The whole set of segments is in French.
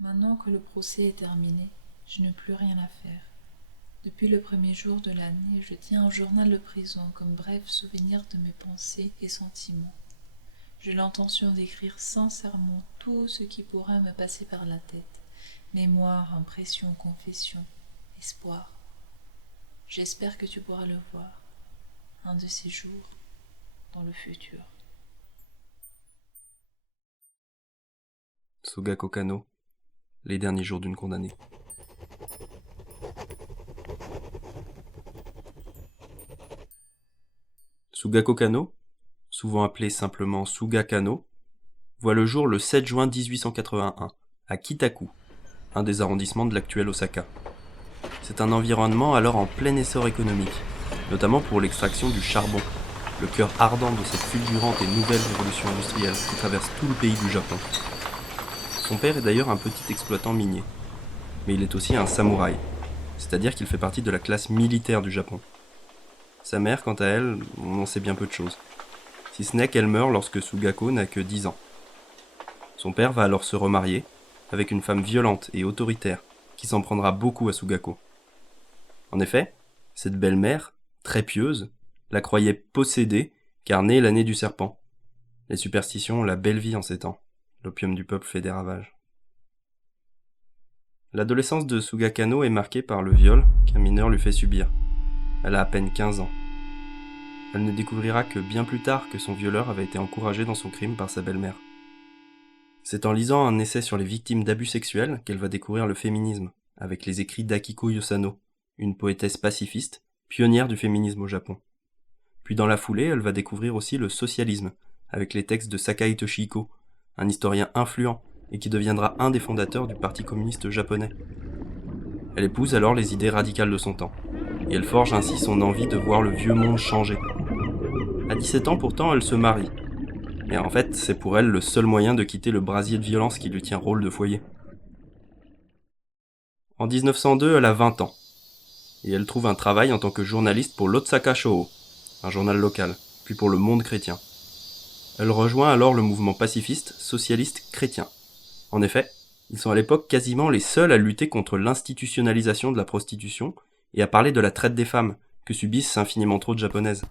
Maintenant que le procès est terminé, je n'ai plus rien à faire. Depuis le premier jour de l'année, je tiens un journal de prison comme bref souvenir de mes pensées et sentiments. J'ai l'intention d'écrire sincèrement tout ce qui pourra me passer par la tête. Mémoire, impression, confession, espoir. J'espère que tu pourras le voir, un de ces jours, dans le futur. Sugako Kano, les derniers jours d'une condamnée. Sugako Kano, souvent appelé simplement Suga Kano, voit le jour le 7 juin 1881, à Kitaku, un des arrondissements de l'actuel Osaka. C'est un environnement alors en plein essor économique, notamment pour l'extraction du charbon, le cœur ardent de cette fulgurante et nouvelle révolution industrielle qui traverse tout le pays du Japon. Son père est d'ailleurs un petit exploitant minier, mais il est aussi un samouraï, c'est-à-dire qu'il fait partie de la classe militaire du Japon. Sa mère, quant à elle, on en sait bien peu de choses, si ce n'est qu'elle meurt lorsque Sugako n'a que 10 ans. Son père va alors se remarier, avec une femme violente et autoritaire, qui s'en prendra beaucoup à Sugako. En effet, cette belle-mère, très pieuse, la croyait possédée, car née l'année du serpent. Les superstitions ont la belle vie en ces temps. L'opium du peuple fait des ravages. L'adolescence de Suga Kano est marquée par le viol qu'un mineur lui fait subir. Elle a à peine 15 ans. Elle ne découvrira que bien plus tard que son violeur avait été encouragé dans son crime par sa belle-mère. C'est en lisant un essai sur les victimes d'abus sexuels qu'elle va découvrir le féminisme, avec les écrits d'Akiko Yosano, une poétesse pacifiste, pionnière du féminisme au Japon. Puis dans la foulée, elle va découvrir aussi le socialisme, avec les textes de Sakai Toshihiko, un historien influent et qui deviendra un des fondateurs du Parti communiste japonais. Elle épouse alors les idées radicales de son temps, et elle forge ainsi son envie de voir le vieux monde changer. À 17 ans pourtant, elle se marie. Et en fait, c'est pour elle le seul moyen de quitter le brasier de violence qui lui tient rôle de foyer. En 1902, elle a 20 ans, et elle trouve un travail en tant que journaliste pour l'Otsaka Shoho, un journal local, puis pour le Monde chrétien. Elle rejoint alors le mouvement pacifiste socialiste chrétien. En effet, ils sont à l'époque quasiment les seuls à lutter contre l'institutionnalisation de la prostitution et à parler de la traite des femmes, que subissent infiniment trop de japonaises.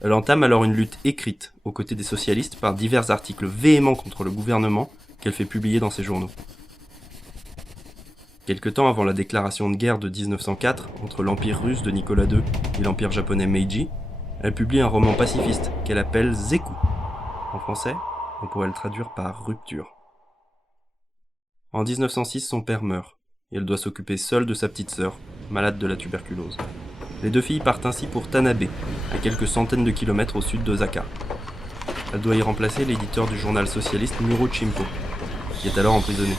Elle entame alors une lutte écrite, aux côtés des socialistes, par divers articles véhéments contre le gouvernement qu'elle fait publier dans ses journaux. Quelque temps avant la déclaration de guerre de 1904 entre l'Empire russe de Nicolas II et l'Empire japonais Meiji, elle publie un roman pacifiste qu'elle appelle Zeku. En français, on pourrait le traduire par rupture. En 1906, son père meurt, et elle doit s'occuper seule de sa petite sœur, malade de la tuberculose. Les deux filles partent ainsi pour Tanabe, à quelques centaines de kilomètres au sud d'Osaka. Elle doit y remplacer l'éditeur du journal socialiste Muro Chimpo, qui est alors emprisonné.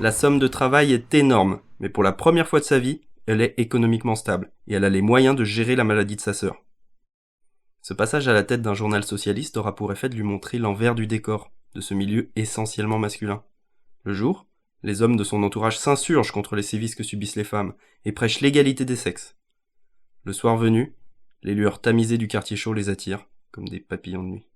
La somme de travail est énorme, mais pour la première fois de sa vie, elle est économiquement stable, et elle a les moyens de gérer la maladie de sa sœur. Ce passage à la tête d'un journal socialiste aura pour effet de lui montrer l'envers du décor, de ce milieu essentiellement masculin. Le jour, les hommes de son entourage s'insurgent contre les sévices que subissent les femmes, et prêchent l'égalité des sexes. Le soir venu, les lueurs tamisées du quartier chaud les attirent, comme des papillons de nuit.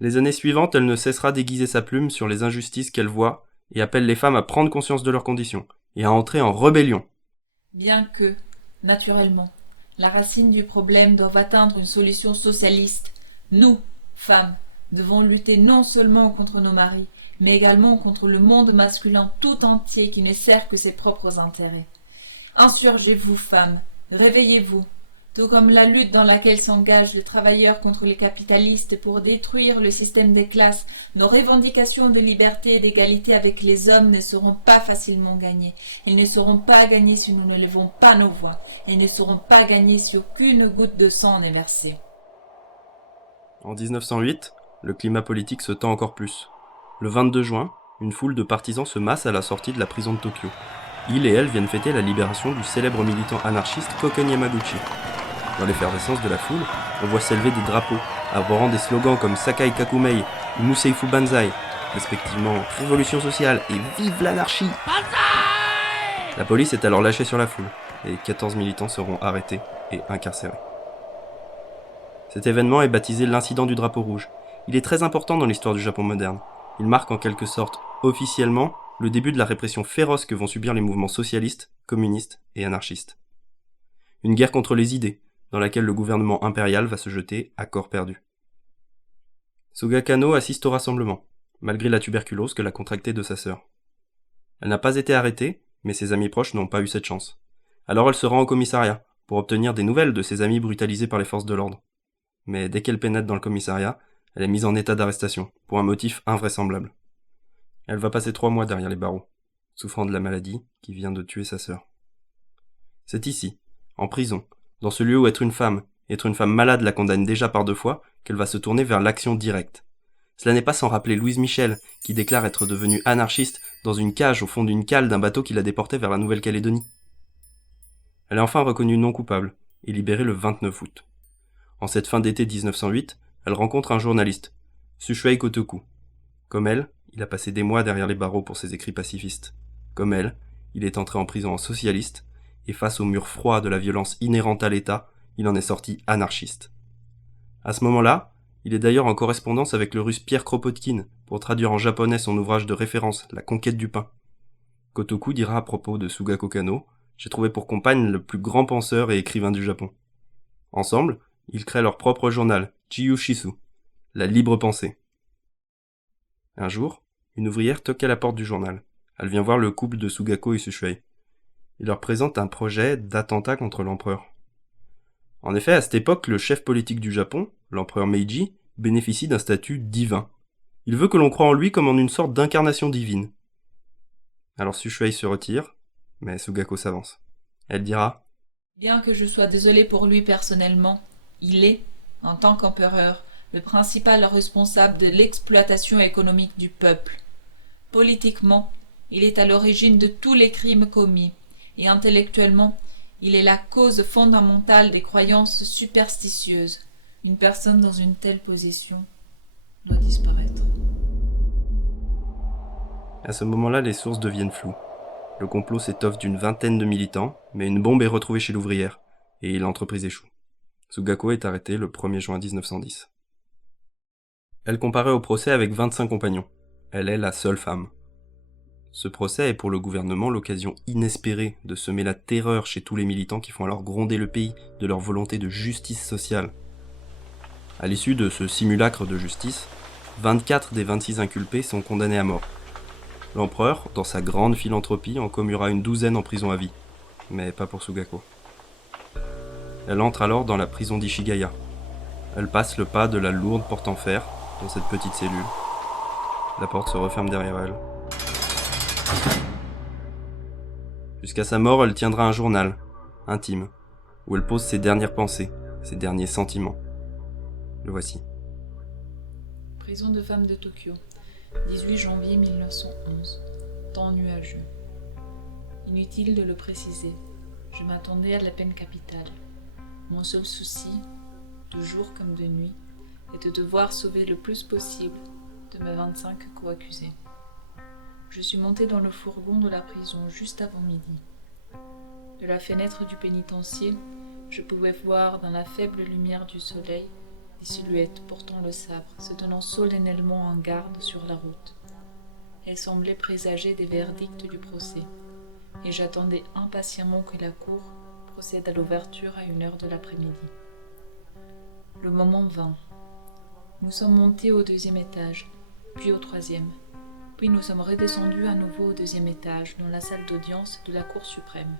Les années suivantes, elle ne cessera d'aiguiser sa plume sur les injustices qu'elle voit et appelle les femmes à prendre conscience de leurs conditions et à entrer en rébellion. Bien que, naturellement, la racine du problème doive atteindre une solution socialiste, nous, femmes, devons lutter non seulement contre nos maris, mais également contre le monde masculin tout entier qui ne sert que ses propres intérêts. Insurgez-vous, femmes, réveillez-vous, tout comme la lutte dans laquelle s'engage le travailleur contre les capitalistes pour détruire le système des classes, nos revendications de liberté et d'égalité avec les hommes ne seront pas facilement gagnées. Ils ne seront pas gagnés si nous ne levons pas nos voix. Ils ne seront pas gagnés si aucune goutte de sang n'est versée. En 1908, le climat politique se tend encore plus. Le 22 juin, une foule de partisans se masse à la sortie de la prison de Tokyo. Il et elle viennent fêter la libération du célèbre militant anarchiste Koken Yamaguchi. Dans l'effervescence de la foule, on voit s'élever des drapeaux, arborant des slogans comme Sakai Kakumei ou Museifu Banzai, respectivement Révolution sociale et Vive l'anarchie. La police est alors lâchée sur la foule, et 14 militants seront arrêtés et incarcérés. Cet événement est baptisé l'incident du drapeau rouge. Il est très important dans l'histoire du Japon moderne. Il marque en quelque sorte officiellement le début de la répression féroce que vont subir les mouvements socialistes, communistes et anarchistes. Une guerre contre les idées, dans laquelle le gouvernement impérial va se jeter à corps perdu. Suga Kanno assiste au rassemblement, malgré la tuberculose qu'elle a contractée de sa sœur. Elle n'a pas été arrêtée, mais ses amis proches n'ont pas eu cette chance. Alors elle se rend au commissariat, pour obtenir des nouvelles de ses amis brutalisés par les forces de l'ordre. Mais dès qu'elle pénètre dans le commissariat, elle est mise en état d'arrestation, pour un motif invraisemblable. Elle va passer 3 mois derrière les barreaux, souffrant de la maladie qui vient de tuer sa sœur. C'est ici, en prison, dans ce lieu où être une femme malade la condamne déjà par 2 fois, qu'elle va se tourner vers l'action directe. Cela n'est pas sans rappeler Louise Michel, qui déclare être devenue anarchiste dans une cage au fond d'une cale d'un bateau qui la déportait vers la Nouvelle-Calédonie. Elle est enfin reconnue non coupable et libérée le 29 août. En cette fin d'été 1908, elle rencontre un journaliste, Sushuei Kotoku. Comme elle, il a passé des mois derrière les barreaux pour ses écrits pacifistes. Comme elle, il est entré en prison en socialiste, et face au mur froid de la violence inhérente à l'État, il en est sorti anarchiste. À ce moment-là, il est d'ailleurs en correspondance avec le russe Pierre Kropotkin pour traduire en japonais son ouvrage de référence, La conquête du pain. Kotoku dira à propos de Sugako Kanno, « J'ai trouvé pour compagne le plus grand penseur et écrivain du Japon. » Ensemble, ils créent leur propre journal, Chiyu Shisu, la libre pensée. Un jour, une ouvrière toque à la porte du journal. Elle vient voir le couple de Sugako et Sushuei. Il leur présente un projet d'attentat contre l'empereur. En effet, à cette époque, le chef politique du Japon, l'empereur Meiji, bénéficie d'un statut divin. Il veut que l'on croie en lui comme en une sorte d'incarnation divine. Alors Sushuei se retire, mais Sugako s'avance. Elle dira « Bien que je sois désolée pour lui personnellement, il est, en tant qu'empereur, le principal responsable de l'exploitation économique du peuple. Politiquement, il est à l'origine de tous les crimes commis, et intellectuellement, il est la cause fondamentale des croyances superstitieuses. Une personne dans une telle position doit disparaître. » À ce moment-là, les sources deviennent floues. Le complot s'étoffe d'une 20aine de militants, mais une bombe est retrouvée chez l'ouvrière, et l'entreprise échoue. Sugako est arrêtée le 1er juin 1910. Elle comparaît au procès avec 25 compagnons. Elle est la seule femme. Ce procès est pour le gouvernement l'occasion inespérée de semer la terreur chez tous les militants qui font alors gronder le pays de leur volonté de justice sociale. À l'issue de ce simulacre de justice, 24 des 26 inculpés sont condamnés à mort. L'empereur, dans sa grande philanthropie, en commuera une 12aine en prison à vie, mais pas pour Sugako. Elle entre alors dans la prison d'Ishigaya. Elle passe le pas de la lourde porte en fer dans cette petite cellule. La porte se referme derrière elle. Jusqu'à sa mort, elle tiendra un journal, intime, où elle pose ses dernières pensées, ses derniers sentiments. Le voici. Prison de femmes de Tokyo, 18 janvier 1911. Temps nuageux. Inutile de le préciser, je m'attendais à la peine capitale. Mon seul souci, de jour comme de nuit, est de devoir sauver le plus possible de mes 25 co-accusés. Je suis montée dans le fourgon de la prison juste avant midi. De la fenêtre du pénitencier, je pouvais voir dans la faible lumière du soleil des silhouettes portant le sabre se tenant solennellement en garde sur la route. Elles semblaient présager des verdicts du procès, et j'attendais impatiemment que la cour procède à l'ouverture à 1h de l'après-midi. Le moment vint. Nous sommes montés au 2e étage, puis au 3e. Puis nous sommes redescendus à nouveau au 2e étage, dans la salle d'audience de la Cour suprême.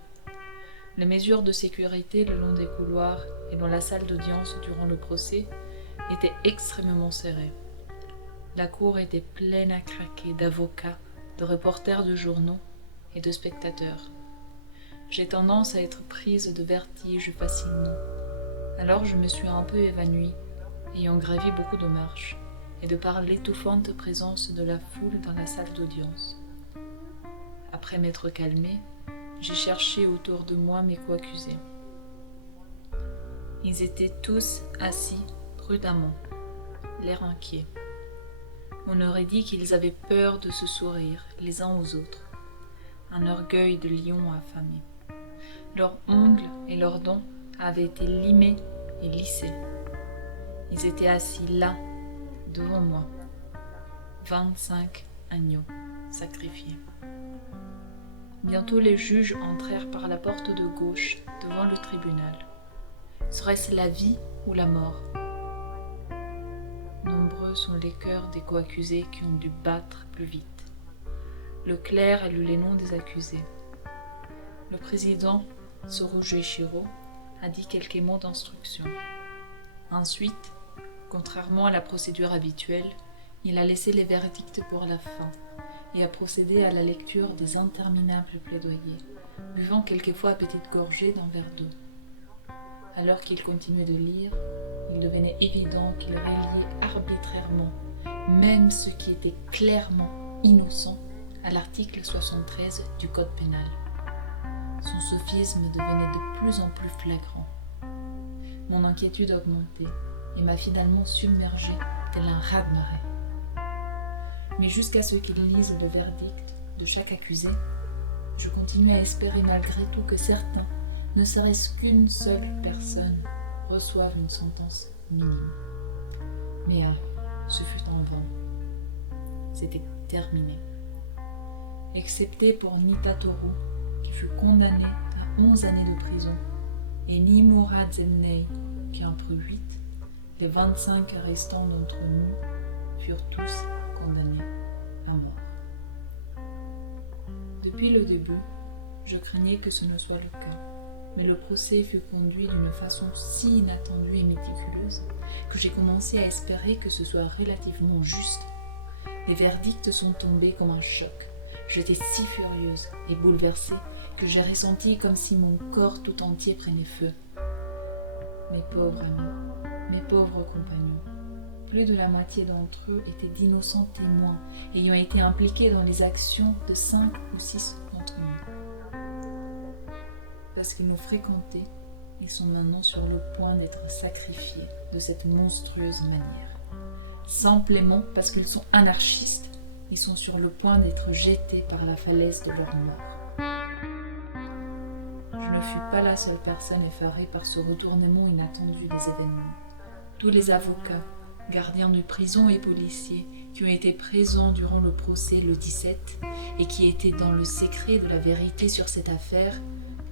Les mesures de sécurité le long des couloirs et dans la salle d'audience durant le procès étaient extrêmement serrées. La cour était pleine à craquer d'avocats, de reporters de journaux et de spectateurs. J'ai tendance à être prise de vertige facilement. Alors je me suis un peu évanouie, ayant gravi beaucoup de marches, et de par l'étouffante présence de la foule dans la salle d'audience. Après m'être calmée, j'ai cherché autour de moi mes co-accusés. Ils étaient tous assis prudemment, l'air inquiet. On aurait dit qu'ils avaient peur de se sourire les uns aux autres, un orgueil de lion affamé. Leurs ongles et leurs dents avaient été limés et lissés. Ils étaient assis là, devant moi. 25 agneaux. sacrifié. Bientôt les juges entrèrent par la porte de gauche devant le tribunal. Serait-ce la vie ou la mort? Nombreux sont les cœurs des coaccusés qui ont dû battre plus vite. Le clerc a lu les noms des accusés. Le président, Sorujo Ishiro, a dit quelques mots d'instruction. Ensuite, contrairement à la procédure habituelle, il a laissé les verdicts pour la fin et a procédé à la lecture des interminables plaidoyers, buvant quelquefois à petites gorgées d'un verre d'eau. Alors qu'il continuait de lire, il devenait évident qu'il reliait arbitrairement même ce qui était clairement innocent à l'article 73 du Code pénal. Son sophisme devenait de plus en plus flagrant. Mon inquiétude augmentait et m'a finalement submergé tel un raz-de-marée. Mais jusqu'à ce qu'il lise le verdict de chaque accusé, je continuais à espérer malgré tout que certains, ne serait-ce qu'une seule personne, reçoivent une sentence minime. Mais ce fut en vain. C'était terminé. Excepté pour Nitatoru, qui fut condamné à 11 années de prison, et Nimura Zemnei, qui en prit 8, les 25 restants d'entre nous furent tous condamnés à mort. Depuis le début, je craignais que ce ne soit le cas, mais le procès fut conduit d'une façon si inattendue et méticuleuse que j'ai commencé à espérer que ce soit relativement juste. Les verdicts sont tombés comme un choc. J'étais si furieuse et bouleversée que j'ai ressenti comme si mon corps tout entier prenait feu. Mes pauvres amis, mes pauvres compagnons, plus de la moitié d'entre eux étaient d'innocents témoins ayant été impliqués dans les actions de 5 ou 6 d'entre nous. Parce qu'ils nous fréquentaient, ils sont maintenant sur le point d'être sacrifiés de cette monstrueuse manière. Simplement parce qu'ils sont anarchistes, ils sont sur le point d'être jetés par la falaise de leur mort. Je ne fus pas la seule personne effarée par ce retournement inattendu des événements. Tous les avocats, gardiens de prison et policiers qui ont été présents durant le procès le 17 et qui étaient dans le secret de la vérité sur cette affaire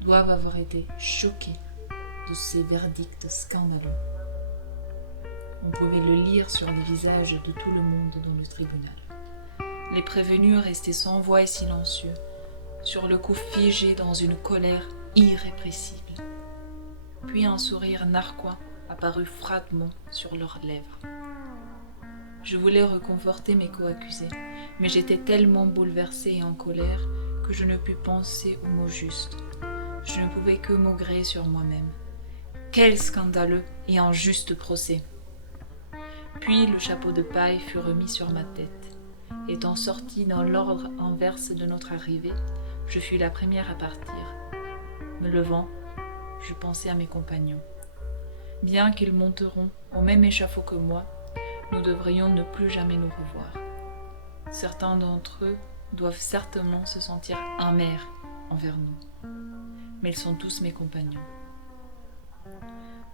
doivent avoir été choqués de ces verdicts scandaleux. On pouvait le lire sur les visages de tout le monde dans le tribunal. Les prévenus restaient sans voix et silencieux, sur le cou figés dans une colère irrépressible. Puis un sourire narquois apparut froidement sur leurs lèvres. Je voulais réconforter mes coaccusés, mais j'étais tellement bouleversée et en colère que je ne pus penser au mot juste. Je ne pouvais que maugréer sur moi-même. Quel scandaleux et injuste procès! Puis le chapeau de paille fut remis sur ma tête. Étant sortie dans l'ordre inverse de notre arrivée, je fus la première à partir. Me levant, je pensai à mes compagnons. Bien qu'ils monteront au même échafaud que moi, nous devrions ne plus jamais nous revoir. Certains d'entre eux doivent certainement se sentir amers envers nous, mais ils sont tous mes compagnons.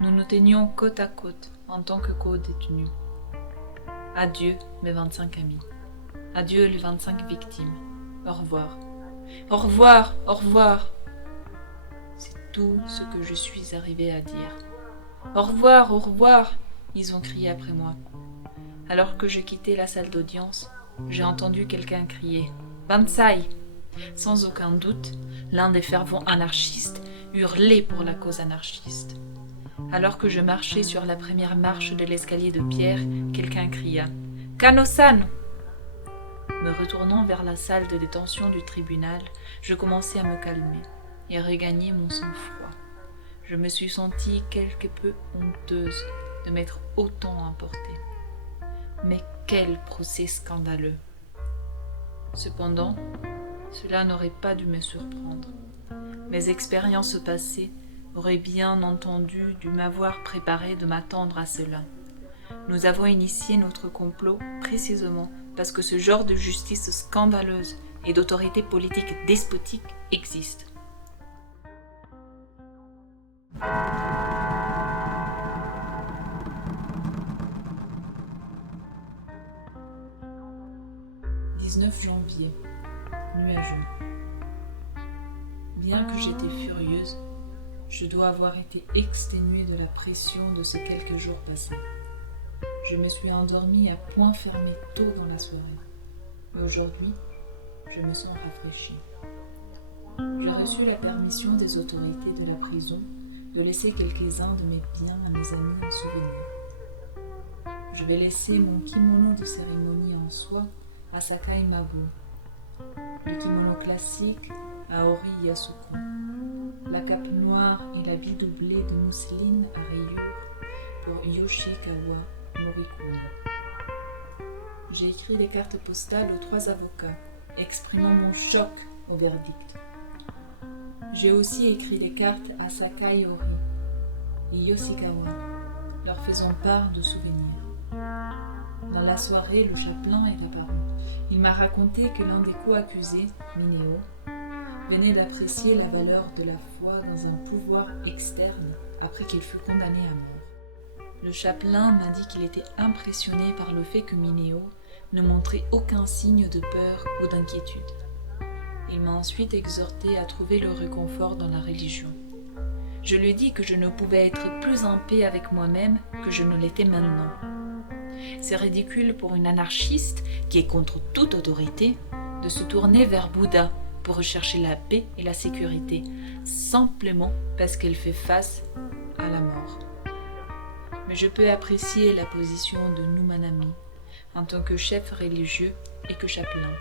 Nous nous tenions côte à côte en tant que co-détenus. Adieu mes 25 amis. Adieu les 25 victimes. Au revoir. Au revoir, au revoir. C'est tout ce que je suis arrivée à dire. Au revoir, ils ont crié après moi. Alors que je quittais la salle d'audience, j'ai entendu quelqu'un crier « Banzai !» Sans aucun doute, l'un des fervents anarchistes hurlait pour la cause anarchiste. Alors que je marchais sur la première marche de l'escalier de pierre, quelqu'un cria « Kano-san !» Me retournant vers la salle de détention du tribunal, je commençai à me calmer et à regagner mon sang-froid. Je me suis sentie quelque peu honteuse de m'être autant emportée. Mais quel procès scandaleux! Cependant, cela n'aurait pas dû me surprendre. Mes expériences passées auraient bien entendu dû m'avoir préparé de m'attendre à cela. Nous avons initié notre complot précisément parce que ce genre de justice scandaleuse et d'autorité politique despotique existe. « 19 janvier. nuageux. Bien que j'étais furieuse, je dois avoir été exténuée de la pression de ces quelques jours passés. Je me suis endormie à point fermé tôt dans la soirée. Mais aujourd'hui, je me sens rafraîchie. J'ai reçu la permission des autorités de la prison de laisser quelques-uns de mes biens à mes amis en souvenir. Je vais laisser mon kimono de cérémonie en soie à Sakai Mabu, le kimono classique à Ori Yasuko, la cape noire et l'habit doublé de mousseline à rayures pour Yoshikawa Morikundo. J'ai écrit des cartes postales aux 3 avocats, exprimant mon choc au verdict. J'ai aussi écrit des cartes à Sakai Ori et Yoshikawa, leur faisant part de souvenirs. Dans la soirée, le chapelain est apparu. Il m'a raconté que l'un des co-accusés, Mineo, venait d'apprécier la valeur de la foi dans un pouvoir externe après qu'il fut condamné à mort. Le chapelain m'a dit qu'il était impressionné par le fait que Mineo ne montrait aucun signe de peur ou d'inquiétude. Il m'a ensuite exhorté à trouver le réconfort dans la religion. Je lui ai dit que je ne pouvais être plus en paix avec moi-même que je ne l'étais maintenant. C'est ridicule pour une anarchiste qui est contre toute autorité de se tourner vers Bouddha pour rechercher la paix et la sécurité, simplement parce qu'elle fait face à la mort. Mais je peux apprécier la position de Numanami en tant que chef religieux et que chapelain.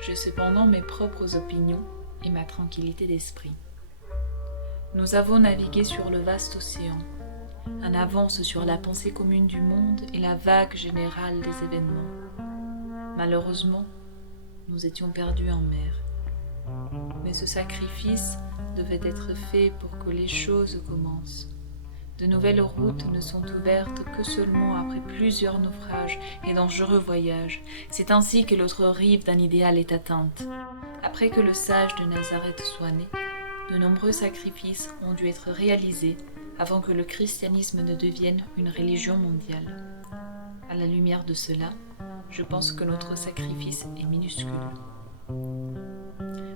J'ai cependant mes propres opinions et ma tranquillité d'esprit. Nous avons navigué sur le vaste océan, en avance sur la pensée commune du monde et la vague générale des événements. Malheureusement, nous étions perdus en mer. Mais ce sacrifice devait être fait pour que les choses commencent. De nouvelles routes ne sont ouvertes que seulement après plusieurs naufrages et dangereux voyages. C'est ainsi que l'autre rive d'un idéal est atteinte. Après que le sage de Nazareth soit né, de nombreux sacrifices ont dû être réalisés avant que le christianisme ne devienne une religion mondiale. À la lumière de cela, je pense que notre sacrifice est minuscule.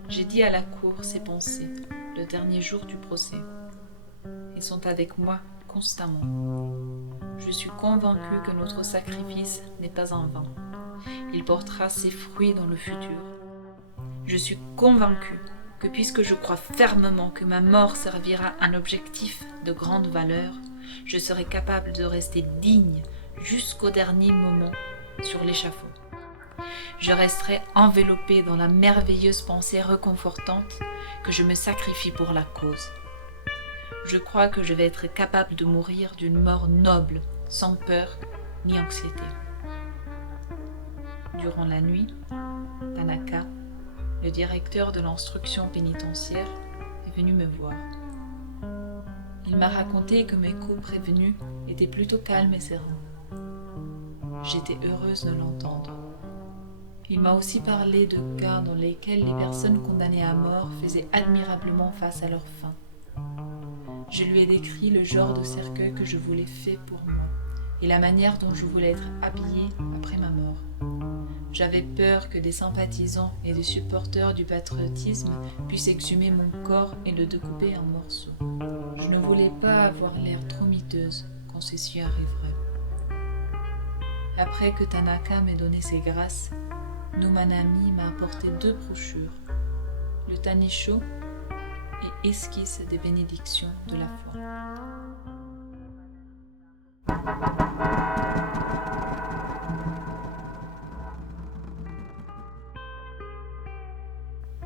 J'ai dit à la cour ces pensées, le dernier jour du procès. Ils sont avec moi constamment. Je suis convaincue que notre sacrifice n'est pas en vain. Il portera ses fruits dans le futur. Je suis convaincue que puisque je crois fermement que ma mort servira un objectif de grande valeur, je serai capable de rester digne jusqu'au dernier moment sur l'échafaud. Je resterai enveloppée dans la merveilleuse pensée réconfortante que je me sacrifie pour la cause. Je crois que je vais être capable de mourir d'une mort noble, sans peur ni anxiété. Durant la nuit, Tanaka, le directeur de l'instruction pénitentiaire, est venu me voir. Il m'a raconté que mes co-prévenus étaient plutôt calmes et sereins. J'étais heureuse de l'entendre. Il m'a aussi parlé de cas dans lesquels les personnes condamnées à mort faisaient admirablement face à leur fin. Je lui ai décrit le genre de cercueil que je voulais faire pour moi et la manière dont je voulais être habillée après ma mort. J'avais peur que des sympathisants et des supporters du patriotisme puissent exhumer mon corps et le découper en morceaux. Je ne voulais pas avoir l'air trop miteuse quand ceci arriverait. Après que Tanaka m'ait donné ses grâces, Numanami m'a apporté 2 brochures, le Tanisho et Esquisse des bénédictions de la foi.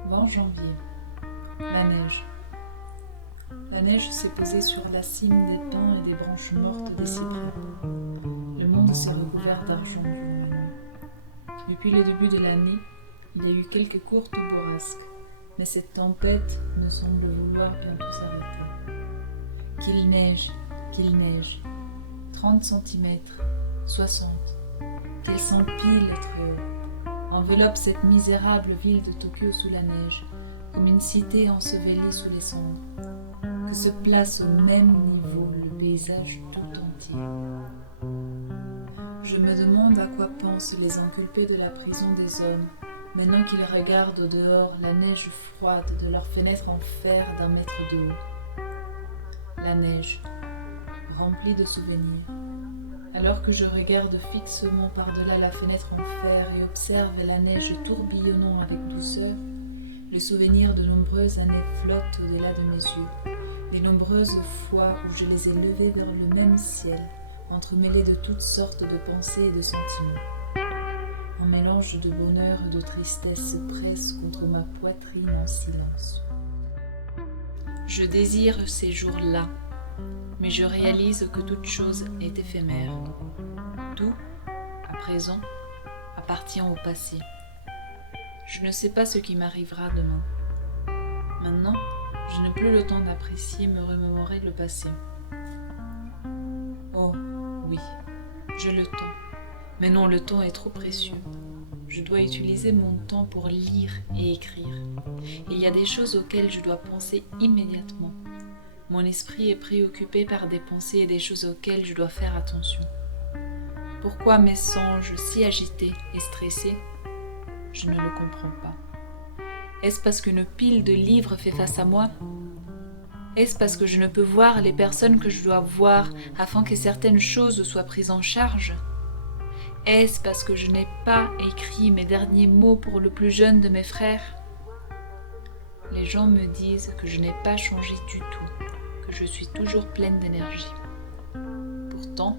20 janvier. La neige. La neige s'est posée sur la cime des pins et des branches mortes des cyprès. Le monde s'est recouvert d'argent durant la nuit. Depuis le début de l'année, il y a eu quelques courtes bourrasques, mais cette tempête ne semble vouloir bientôt s'arrêter. Qu'il neige, 30 cm, 60, qu'elle s'empile très haut, enveloppe cette misérable ville de Tokyo sous la neige, comme une cité ensevelie sous les cendres, que se place au même niveau le paysage tout entier. Je me demande à quoi pensent les inculpés de la prison des hommes, Maintenant qu'ils regardent au dehors la neige froide de leurs fenêtres en fer d'1 mètre de haut. La neige, remplie de souvenirs. Alors que je regarde fixement par-delà la fenêtre en fer et observe la neige tourbillonnant avec douceur, le souvenir de nombreuses années flotte au-delà de mes yeux, les nombreuses fois où je les ai levées vers le même ciel, entremêlées de toutes sortes de pensées et de sentiments. Un mélange de bonheur et de tristesse se presse contre ma poitrine en silence. Je désire ces jours-là, mais je réalise que toute chose est éphémère. Tout, à présent, appartient au passé. Je ne sais pas ce qui m'arrivera demain. Maintenant, je n'ai plus le temps d'apprécier et me remémorer le passé. Oh, oui, j'ai le temps. Mais non, le temps est trop précieux. Je dois utiliser mon temps pour lire et écrire. Il y a des choses auxquelles je dois penser immédiatement. Mon esprit est préoccupé par des pensées et des choses auxquelles je dois faire attention. Pourquoi mes songes si agités et stressés? Je ne le comprends pas. Est-ce parce qu'une pile de livres fait face à moi? Est-ce parce que je ne peux voir les personnes que je dois voir afin que certaines choses soient prises en charge? Est-ce parce que je n'ai pas écrit mes derniers mots pour le plus jeune de mes frères? Les gens me disent que je n'ai pas changé du tout, que je suis toujours pleine d'énergie. Pourtant,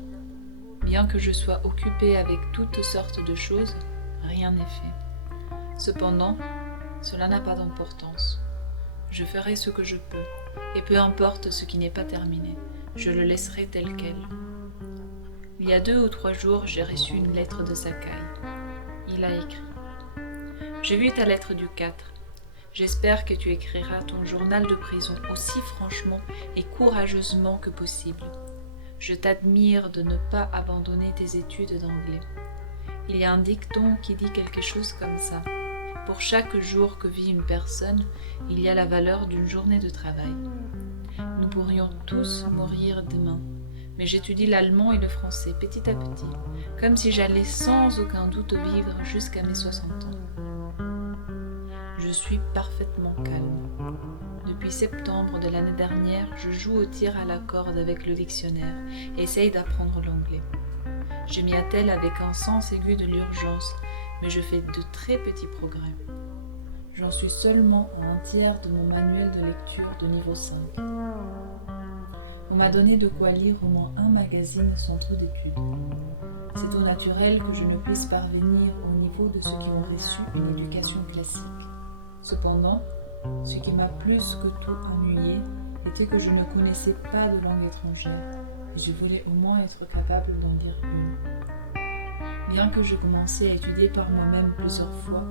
bien que je sois occupée avec toutes sortes de choses, rien n'est fait. Cependant, cela n'a pas d'importance. Je ferai ce que je peux, et peu importe ce qui n'est pas terminé, je le laisserai tel quel. Il y a 2 ou 3 jours, j'ai reçu une lettre de Sakai. Il a écrit « J'ai vu ta lettre du 4. J'espère que tu écriras ton journal de prison aussi franchement et courageusement que possible. Je t'admire de ne pas abandonner tes études d'anglais. Il y a un dicton qui dit quelque chose comme ça. Pour chaque jour que vit une personne, il y a la valeur d'une journée de travail. Nous pourrions tous mourir demain. Mais j'étudie l'allemand et le français petit à petit, comme si j'allais sans aucun doute vivre jusqu'à mes 60 ans. Je suis parfaitement calme. Depuis septembre de l'année dernière, je joue au tir à la corde avec le dictionnaire et essaye d'apprendre l'anglais. Je m'y attelle avec un sens aigu de l'urgence, mais je fais de très petits progrès. J'en suis seulement à 1/3 de mon manuel de lecture de niveau 5. On m'a donné de quoi lire au moins un magazine sans trop d'études. C'est tout naturel que je ne puisse parvenir au niveau de ceux qui ont reçu une éducation classique. Cependant, ce qui m'a plus que tout ennuyé était que je ne connaissais pas de langue étrangère et je voulais au moins être capable d'en dire une. Bien que je commençais à étudier par moi-même plusieurs fois,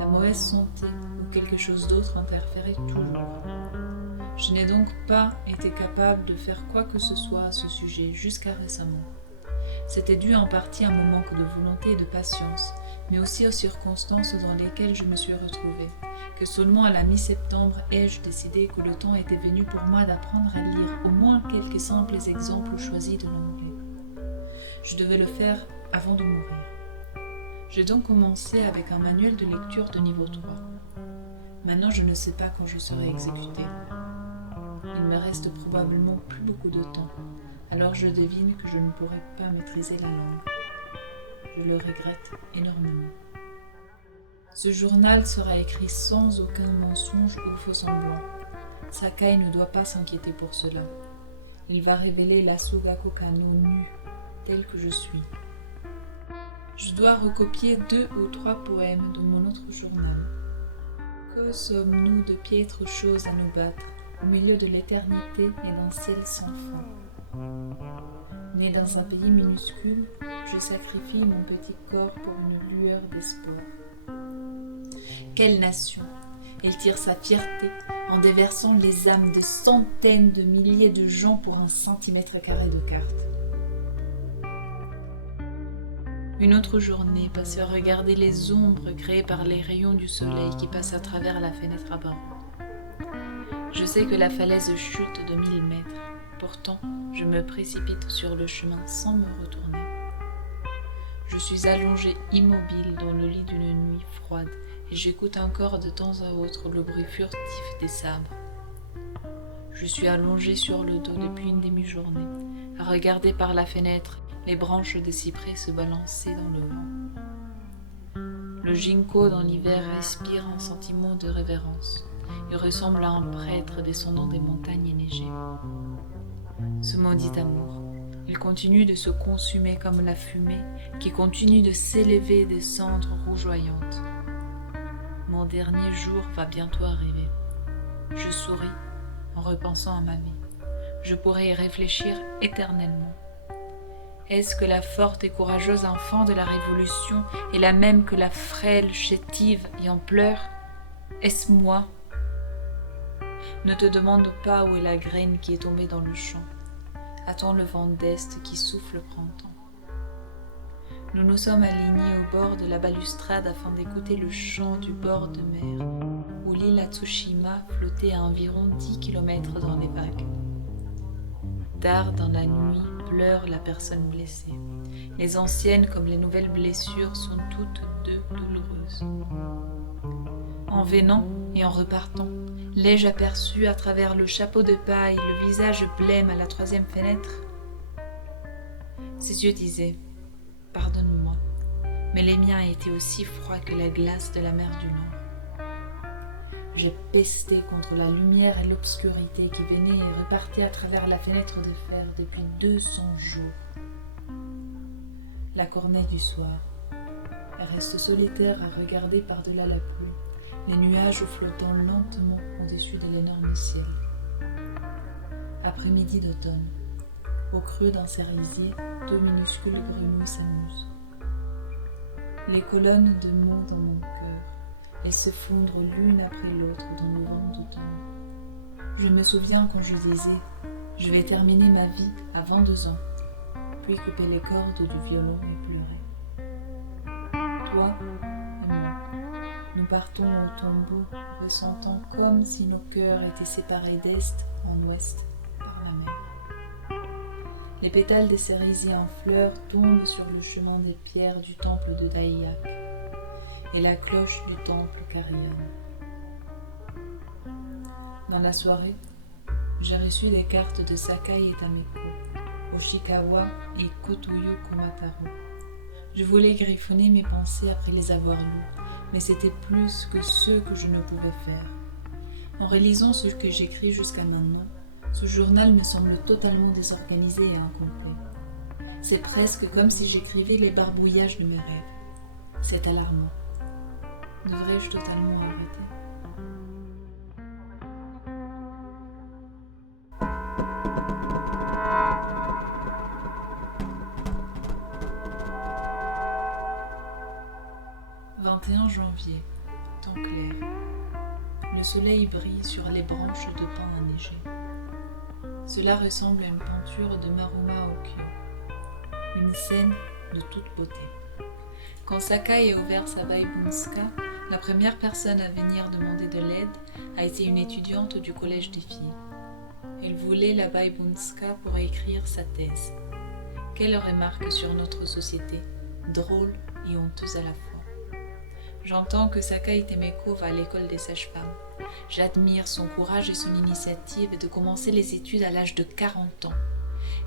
la mauvaise santé ou quelque chose d'autre interférait toujours. Je n'ai donc pas été capable de faire quoi que ce soit à ce sujet jusqu'à récemment. C'était dû en partie à mon manque de volonté et de patience, mais aussi aux circonstances dans lesquelles je me suis retrouvée, que seulement à la mi-septembre ai-je décidé que le temps était venu pour moi d'apprendre à lire au moins quelques simples exemples choisis de l'anglais. Je devais le faire avant de mourir. J'ai donc commencé avec un manuel de lecture de niveau 3. Maintenant, je ne sais pas quand je serai exécutée. Il me reste probablement plus beaucoup de temps, alors je devine que je ne pourrai pas maîtriser la langue. Je le regrette énormément. Ce journal sera écrit sans aucun mensonge ou faux semblant. Sakai ne doit pas s'inquiéter pour cela. Il va révéler la Sugako Kano nue, telle que je suis. Je dois recopier 2 ou 3 poèmes de mon autre journal. Que sommes-nous de piètres choses à nous battre au milieu de l'éternité et d'un ciel sans fin? Né dans un pays minuscule, je sacrifie mon petit corps pour une lueur d'espoir. Quelle nation! Il tire sa fierté en déversant les âmes de centaines de milliers de gens pour 1 centimètre carré de carte. Une autre journée passée à regarder les ombres créées par les rayons du soleil qui passent à travers la fenêtre à barreaux. Je sais que la falaise chute de 1000 mètres. Pourtant, je me précipite sur le chemin sans me retourner. Je suis allongée immobile dans le lit d'une nuit froide et j'écoute encore de temps à autre le bruit furtif des sabres. Je suis allongé sur le dos depuis une demi-journée, à regarder par la fenêtre les branches des cyprès se balancer dans le vent. Le ginkgo dans l'hiver respire un sentiment de révérence. Il ressemble à un prêtre descendant des montagnes enneigées. Ce maudit amour, il continue de se consumer comme la fumée qui continue de s'élever des cendres rougeoyantes. Mon dernier jour va bientôt arriver. Je souris en repensant à ma vie. Je pourrais y réfléchir éternellement. Est-ce que la forte et courageuse enfant de la Révolution est la même que la frêle, chétive et en pleurs? Est-ce moi? Ne te demande pas où est la graine qui est tombée dans le champ. Attends le vent d'Est qui souffle le printemps. Nous nous sommes alignés au bord de la balustrade afin d'écouter le chant du bord de mer, où l'île Atsushima flottait à environ 10 km dans les vagues. Tard dans la nuit pleure la personne blessée. Les anciennes comme les nouvelles blessures sont toutes deux douloureuses. En venant et en repartant, l'ai-je aperçu à travers le chapeau de paille le visage blême à la 3e fenêtre? Ses yeux disaient « Pardonne-moi », mais les miens étaient aussi froids que la glace de la mer du Nord. J'ai pesté contre la lumière et l'obscurité qui venaient et repartaient à travers la fenêtre de fer depuis 200 jours. La cornée du soir, elle reste solitaire à regarder par-delà la pluie, les nuages flottant lentement au-dessus de l'énorme ciel. Après-midi d'automne, au creux d'un cerisier, 2 minuscules grenouilles s'amusent. Les colonnes de mots dans mon cœur, elles se fondrent l'une après l'autre dans le vent d'automne. Je me souviens quand je disais « Je vais terminer ma vie à 22 ans », puis couper les cordes du violon et pleurer. Toi et moi, nous partons au tombeau, ressentant comme si nos cœurs étaient séparés d'est en ouest par la mer. Les pétales des cerisiers en fleurs tombent sur le chemin des pierres du temple de Daiyak et la cloche du temple Karian. Dans la soirée, j'ai reçu des cartes de Sakai et Tameko, Oshikawa et Kotoyo Kumataro. Je voulais griffonner mes pensées après les avoir lues, mais c'était plus que ce que je ne pouvais faire. En relisant ce que j'écris jusqu'à maintenant, ce journal me semble totalement désorganisé et incomplet. C'est presque comme si j'écrivais les barbouillages de mes rêves. C'est alarmant. Devrais-je totalement arrêter ? « 21 janvier, temps clair. Le soleil brille sur les branches de pin enneigées. Cela ressemble à une peinture de Maruma Okyo, une scène de toute beauté. Quand Sakai a ouvert sa Baibunska, la première personne à venir demander de l'aide a été une étudiante du collège des filles. Elle voulait la Baibunska pour écrire sa thèse. Quelle remarque sur notre société, drôle et honteuse à la fois. J'entends que Sakai Temeko va à l'école des sages-femmes. J'admire son courage et son initiative de commencer les études à l'âge de 40 ans.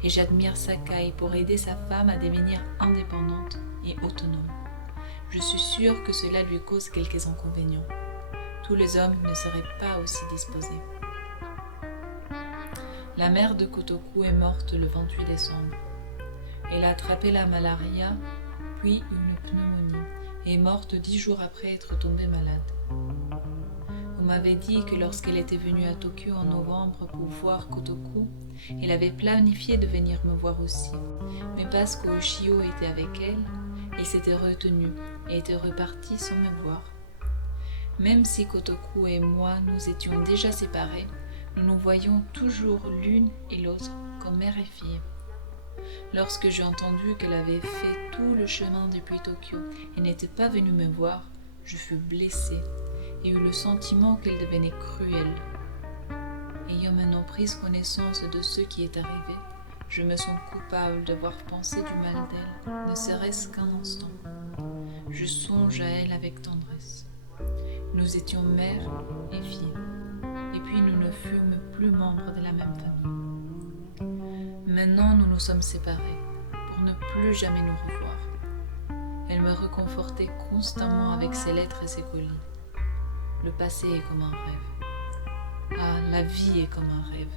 Et j'admire Sakai pour aider sa femme à devenir indépendante et autonome. Je suis sûre que cela lui cause quelques inconvénients. Tous les hommes ne seraient pas aussi disposés. La mère de Kotoku est morte le 28 décembre. Elle a attrapé la malaria, puis une pneumonie, et est morte 10 jours après être tombée malade. On m'avait dit que lorsqu'elle était venue à Tokyo en novembre pour voir Kotoku, elle avait planifié de venir me voir aussi, mais parce qu'Oshio était avec elle s'était retenue et était repartie sans me voir. Même si Kotoku et moi nous étions déjà séparés, nous nous voyions toujours l'une et l'autre comme mère et fille. Lorsque j'ai entendu qu'elle avait fait tout le chemin depuis Tokyo et n'était pas venue me voir, je fus blessée et eus le sentiment qu'elle devenait cruelle. Ayant maintenant pris connaissance de ce qui est arrivé, je me sens coupable d'avoir pensé du mal d'elle, ne serait-ce qu'un instant. Je songe à elle avec tendresse. Nous étions mère et fille, et puis nous ne fûmes plus membres de la même famille. Maintenant, nous nous sommes séparés, pour ne plus jamais nous revoir. Elle me réconfortait constamment avec ses lettres et ses colis. Le passé est comme un rêve. Ah, la vie est comme un rêve.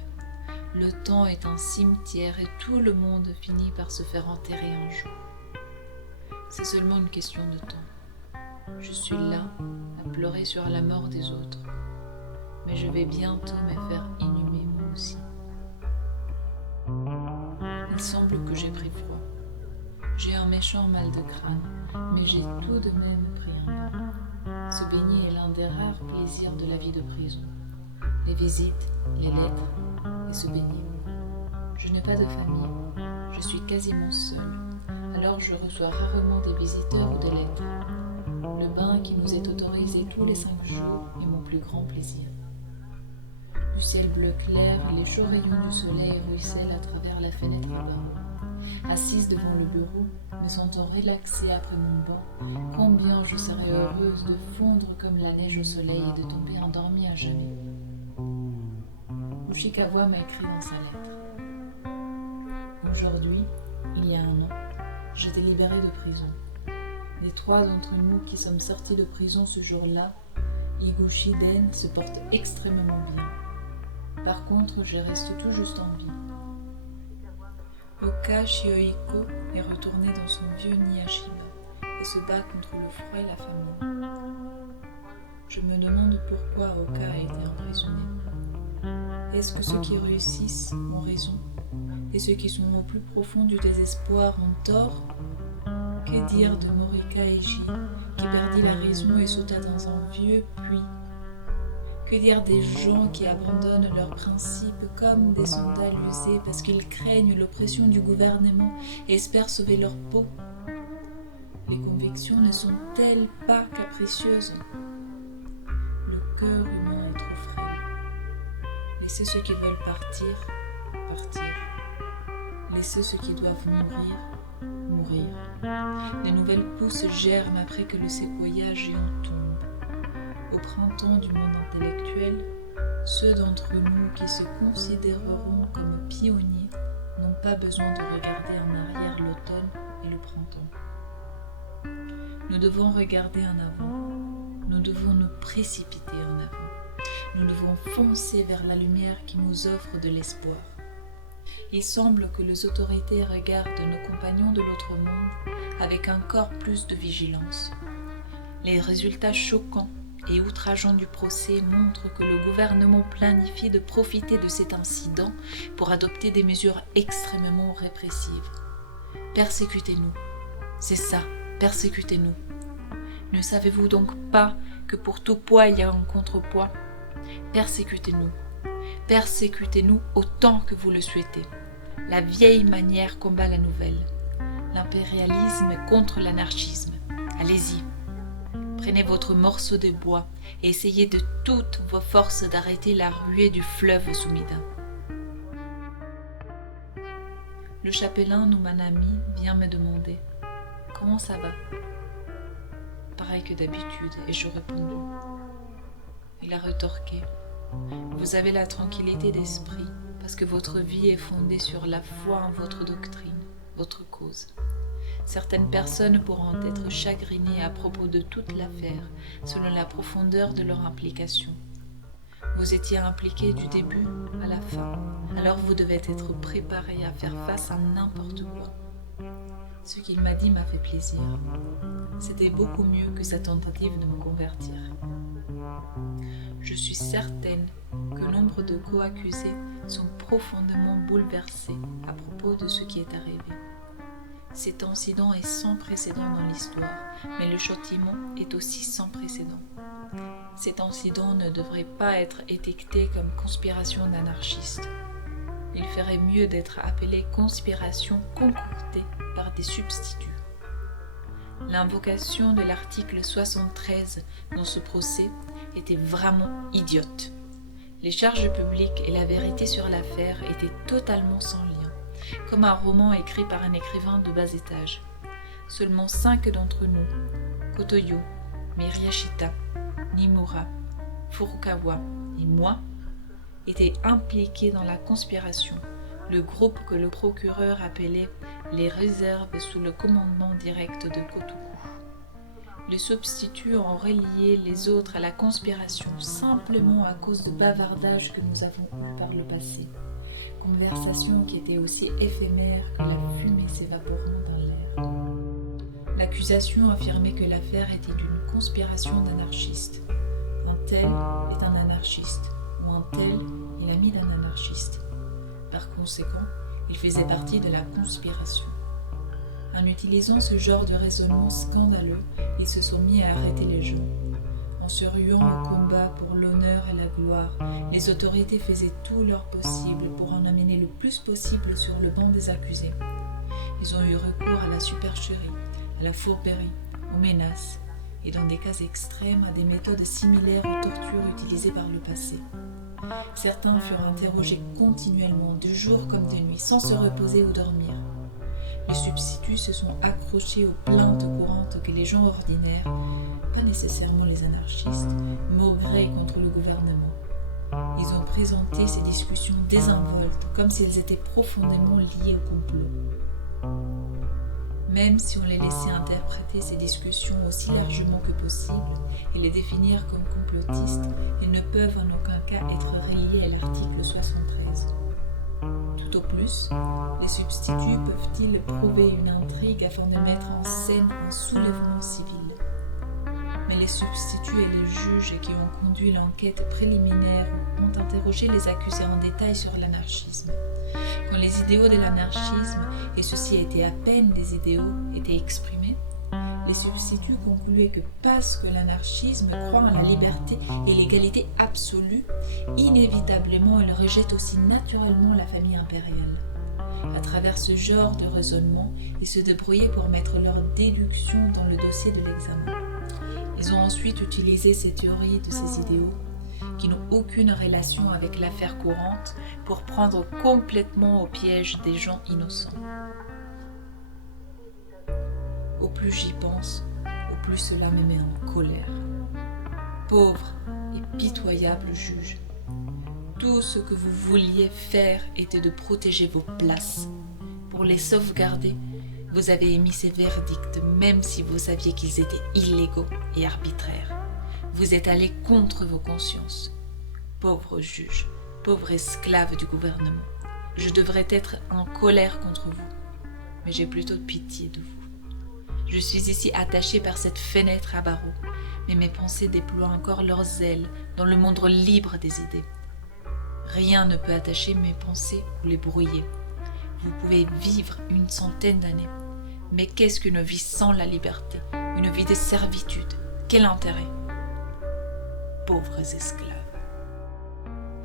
Le temps est un cimetière et tout le monde finit par se faire enterrer un jour. C'est seulement une question de temps. Je suis là, à pleurer sur la mort des autres. Mais je vais bientôt me faire inhumer moi aussi. Il semble que j'ai pris froid. J'ai un méchant mal de crâne, mais j'ai tout de même pris un bain. Se baigner est l'un des rares plaisirs de la vie de prison. Les visites, les lettres et se baigner. Je n'ai pas de famille, je suis quasiment seule, alors je reçois rarement des visiteurs ou des lettres. Le bain qui nous est autorisé tous les 5 jours est mon plus grand plaisir. Du ciel bleu clair et les chauds rayons du soleil ruissellent à travers la fenêtre du bain. Assise devant le bureau, me sentant relaxée après mon bain, combien je serais heureuse de fondre comme la neige au soleil et de tomber endormie à jamais. Ushikawa m'a écrit dans sa lettre. Aujourd'hui, il y a 1 an, j'étais libérée de prison. Les 3 d'entre nous qui sommes sortis de prison ce jour-là, Higuchi Den se porte extrêmement bien. Par contre, je reste tout juste en vie. Oka Shiohiko est retourné dans son vieux Nihashiba et se bat contre le froid et la famine. Je me demande pourquoi Oka a été emprisonné. Est-ce que ceux qui réussissent ont raison et ceux qui sont au plus profond du désespoir ont tort? Que dire de Morika Eiji qui perdit la raison et sauta dans un vieux puits? Que dire des gens qui abandonnent leurs principes comme des sandales usées parce qu'ils craignent l'oppression du gouvernement et espèrent sauver leur peau? Les convictions ne sont-elles pas capricieuses? Le cœur humain est trop frêle. Laissez ceux qui veulent partir, partir. Laissez ceux qui doivent mourir, mourir. Les nouvelles pousses germent après que le séquoia géant tombe. Au printemps du monde intellectuel, ceux d'entre nous qui se considéreront comme pionniers n'ont pas besoin de regarder en arrière l'automne et le printemps. Nous devons regarder en avant, nous devons nous précipiter en avant, nous devons foncer vers la lumière qui nous offre de l'espoir. Il semble que les autorités regardent nos compagnons de l'autre monde avec encore plus de vigilance. Les résultats choquants et outrageants du procès montrent que le gouvernement planifie de profiter de cet incident pour adopter des mesures extrêmement répressives. Persécutez-nous. C'est ça, persécutez-nous. Ne savez-vous donc pas que pour tout poids il y a un contrepoids? Persécutez-nous. Persécutez-nous autant que vous le souhaitez. La vieille manière combat la nouvelle. L'impérialisme contre l'anarchisme. Allez-y. Prenez votre morceau de bois et essayez de toutes vos forces d'arrêter la ruée du fleuve Sumida. Le chapelain Numanami vient me demander « Comment ça va ?» Pareil que d'habitude, et je répondu. Il a rétorqué « Vous avez la tranquillité d'esprit parce que votre vie est fondée sur la foi en votre doctrine, votre cause. » Certaines personnes pourront être chagrinées à propos de toute l'affaire, selon la profondeur de leur implication. Vous étiez impliqué du début à la fin, alors vous devez être préparé à faire face à n'importe quoi. Ce qu'il m'a dit m'a fait plaisir. C'était beaucoup mieux que sa tentative de me convertir. Je suis certaine que nombre de co-accusés sont profondément bouleversés à propos de ce qui est arrivé. Cet incident est sans précédent dans l'histoire, mais le châtiment est aussi sans précédent. Cet incident ne devrait pas être étiqueté comme conspiration d'anarchistes. Il ferait mieux d'être appelé conspiration concoctée par des substituts. L'invocation de l'article 73 dans ce procès était vraiment idiote. Les charges publiques et la vérité sur l'affaire étaient totalement sans lien. Comme un roman écrit par un écrivain de bas étage. Seulement 5 d'entre nous, Kotoyo, Miyashita, Nimura, Furukawa et moi étaient impliqués dans la conspiration, le groupe que le procureur appelait les réserves sous le commandement direct de Kotoku. Les substituts ont relié les autres à la conspiration simplement à cause de bavardages que nous avons eus par le passé. Conversations qui étaient aussi éphémères que la fumée s'évaporant dans l'air. L'accusation affirmait que l'affaire était une conspiration d'anarchistes. Un tel est un anarchiste, ou un tel est l'ami d'un anarchiste. Par conséquent, il faisait partie de la conspiration. En utilisant ce genre de raisonnement scandaleux, ils se sont mis à arrêter les gens. En se ruant au combat pour l'honneur et la gloire, les autorités faisaient tout leur possible pour en amener le plus possible sur le banc des accusés. Ils ont eu recours à la supercherie, à la fourberie, aux menaces, et dans des cas extrêmes à des méthodes similaires aux tortures utilisées par le passé. Certains furent interrogés continuellement, de jour comme de nuit, sans se reposer ou dormir. Les substituts se sont accrochés aux plaintes courantes que les gens ordinaires, pas nécessairement les anarchistes, maugréent contre le gouvernement. Ils ont présenté ces discussions désinvoltes, comme si elles étaient profondément liées au complot. Même si on les laissait interpréter ces discussions aussi largement que possible et les définir comme complotistes, ils ne peuvent en aucun cas être reliés à l'article 73. Tout au plus, les substituts peuvent-ils prouver une intrigue afin de mettre en scène un soulèvement civil. Mais les substituts et les juges qui ont conduit l'enquête préliminaire ont interrogé les accusés en détail sur l'anarchisme. Quand les idéaux de l'anarchisme, et ceci était à peine des idéaux, étaient exprimés, les substituts concluaient que parce que l'anarchisme croit en la liberté et l'égalité absolue, inévitablement il rejette aussi naturellement la famille impériale. À travers ce genre de raisonnement, ils se débrouillaient pour mettre leurs déductions dans le dossier de l'examen. Ils ont ensuite utilisé ces théories de ces idéaux, qui n'ont aucune relation avec l'affaire courante, pour prendre complètement au piège des gens innocents. Au plus j'y pense, au plus cela me met en colère. Pauvre et pitoyable juge, tout ce que vous vouliez faire était de protéger vos places. Pour les sauvegarder, vous avez émis ces verdicts même si vous saviez qu'ils étaient illégaux et arbitraires. Vous êtes allé contre vos consciences. Pauvre juge, pauvre esclave du gouvernement, je devrais être en colère contre vous, mais j'ai plutôt pitié de vous. Je suis ici attaché par cette fenêtre à barreaux, mais mes pensées déploient encore leurs ailes dans le monde libre des idées. Rien ne peut attacher mes pensées ou les brouiller. Vous pouvez vivre une centaine d'années, mais qu'est-ce qu'une vie sans la liberté, une vie de servitude? Quel intérêt? Pauvres esclaves.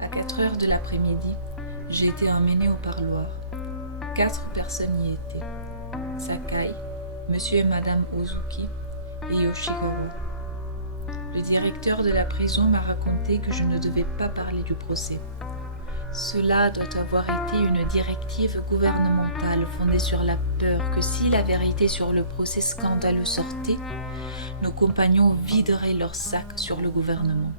À 4 heures de l'après-midi, j'ai été emmenée au parloir. 4 personnes y étaient. Sakai, monsieur et madame Ozuki et Yoshigoro. Le directeur de la prison m'a raconté que je ne devais pas parler du procès. Cela doit avoir été une directive gouvernementale fondée sur la peur que si la vérité sur le procès scandaleux sortait, nos compagnons videraient leurs sacs sur le gouvernement.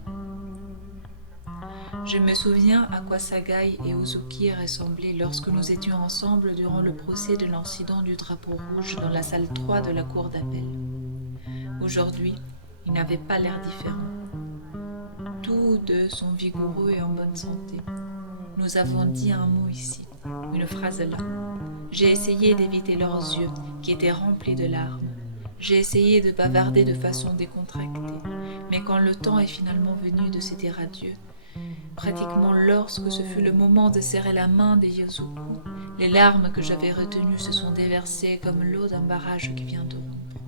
Je me souviens à quoi Sagai et Ozuki ressemblaient lorsque nous étions ensemble durant le procès de l'incident du drapeau rouge dans la salle 3 de la cour d'appel. Aujourd'hui, ils n'avaient pas l'air différents. Tous deux sont vigoureux et en bonne santé. Nous avons dit un mot ici, une phrase là. J'ai essayé d'éviter leurs yeux, qui étaient remplis de larmes. J'ai essayé de bavarder de façon décontractée, mais quand le temps est finalement venu de se dire adieu, pratiquement lorsque ce fut le moment de serrer la main de Yosuku, les larmes que j'avais retenues se sont déversées comme l'eau d'un barrage qui vient de rompre.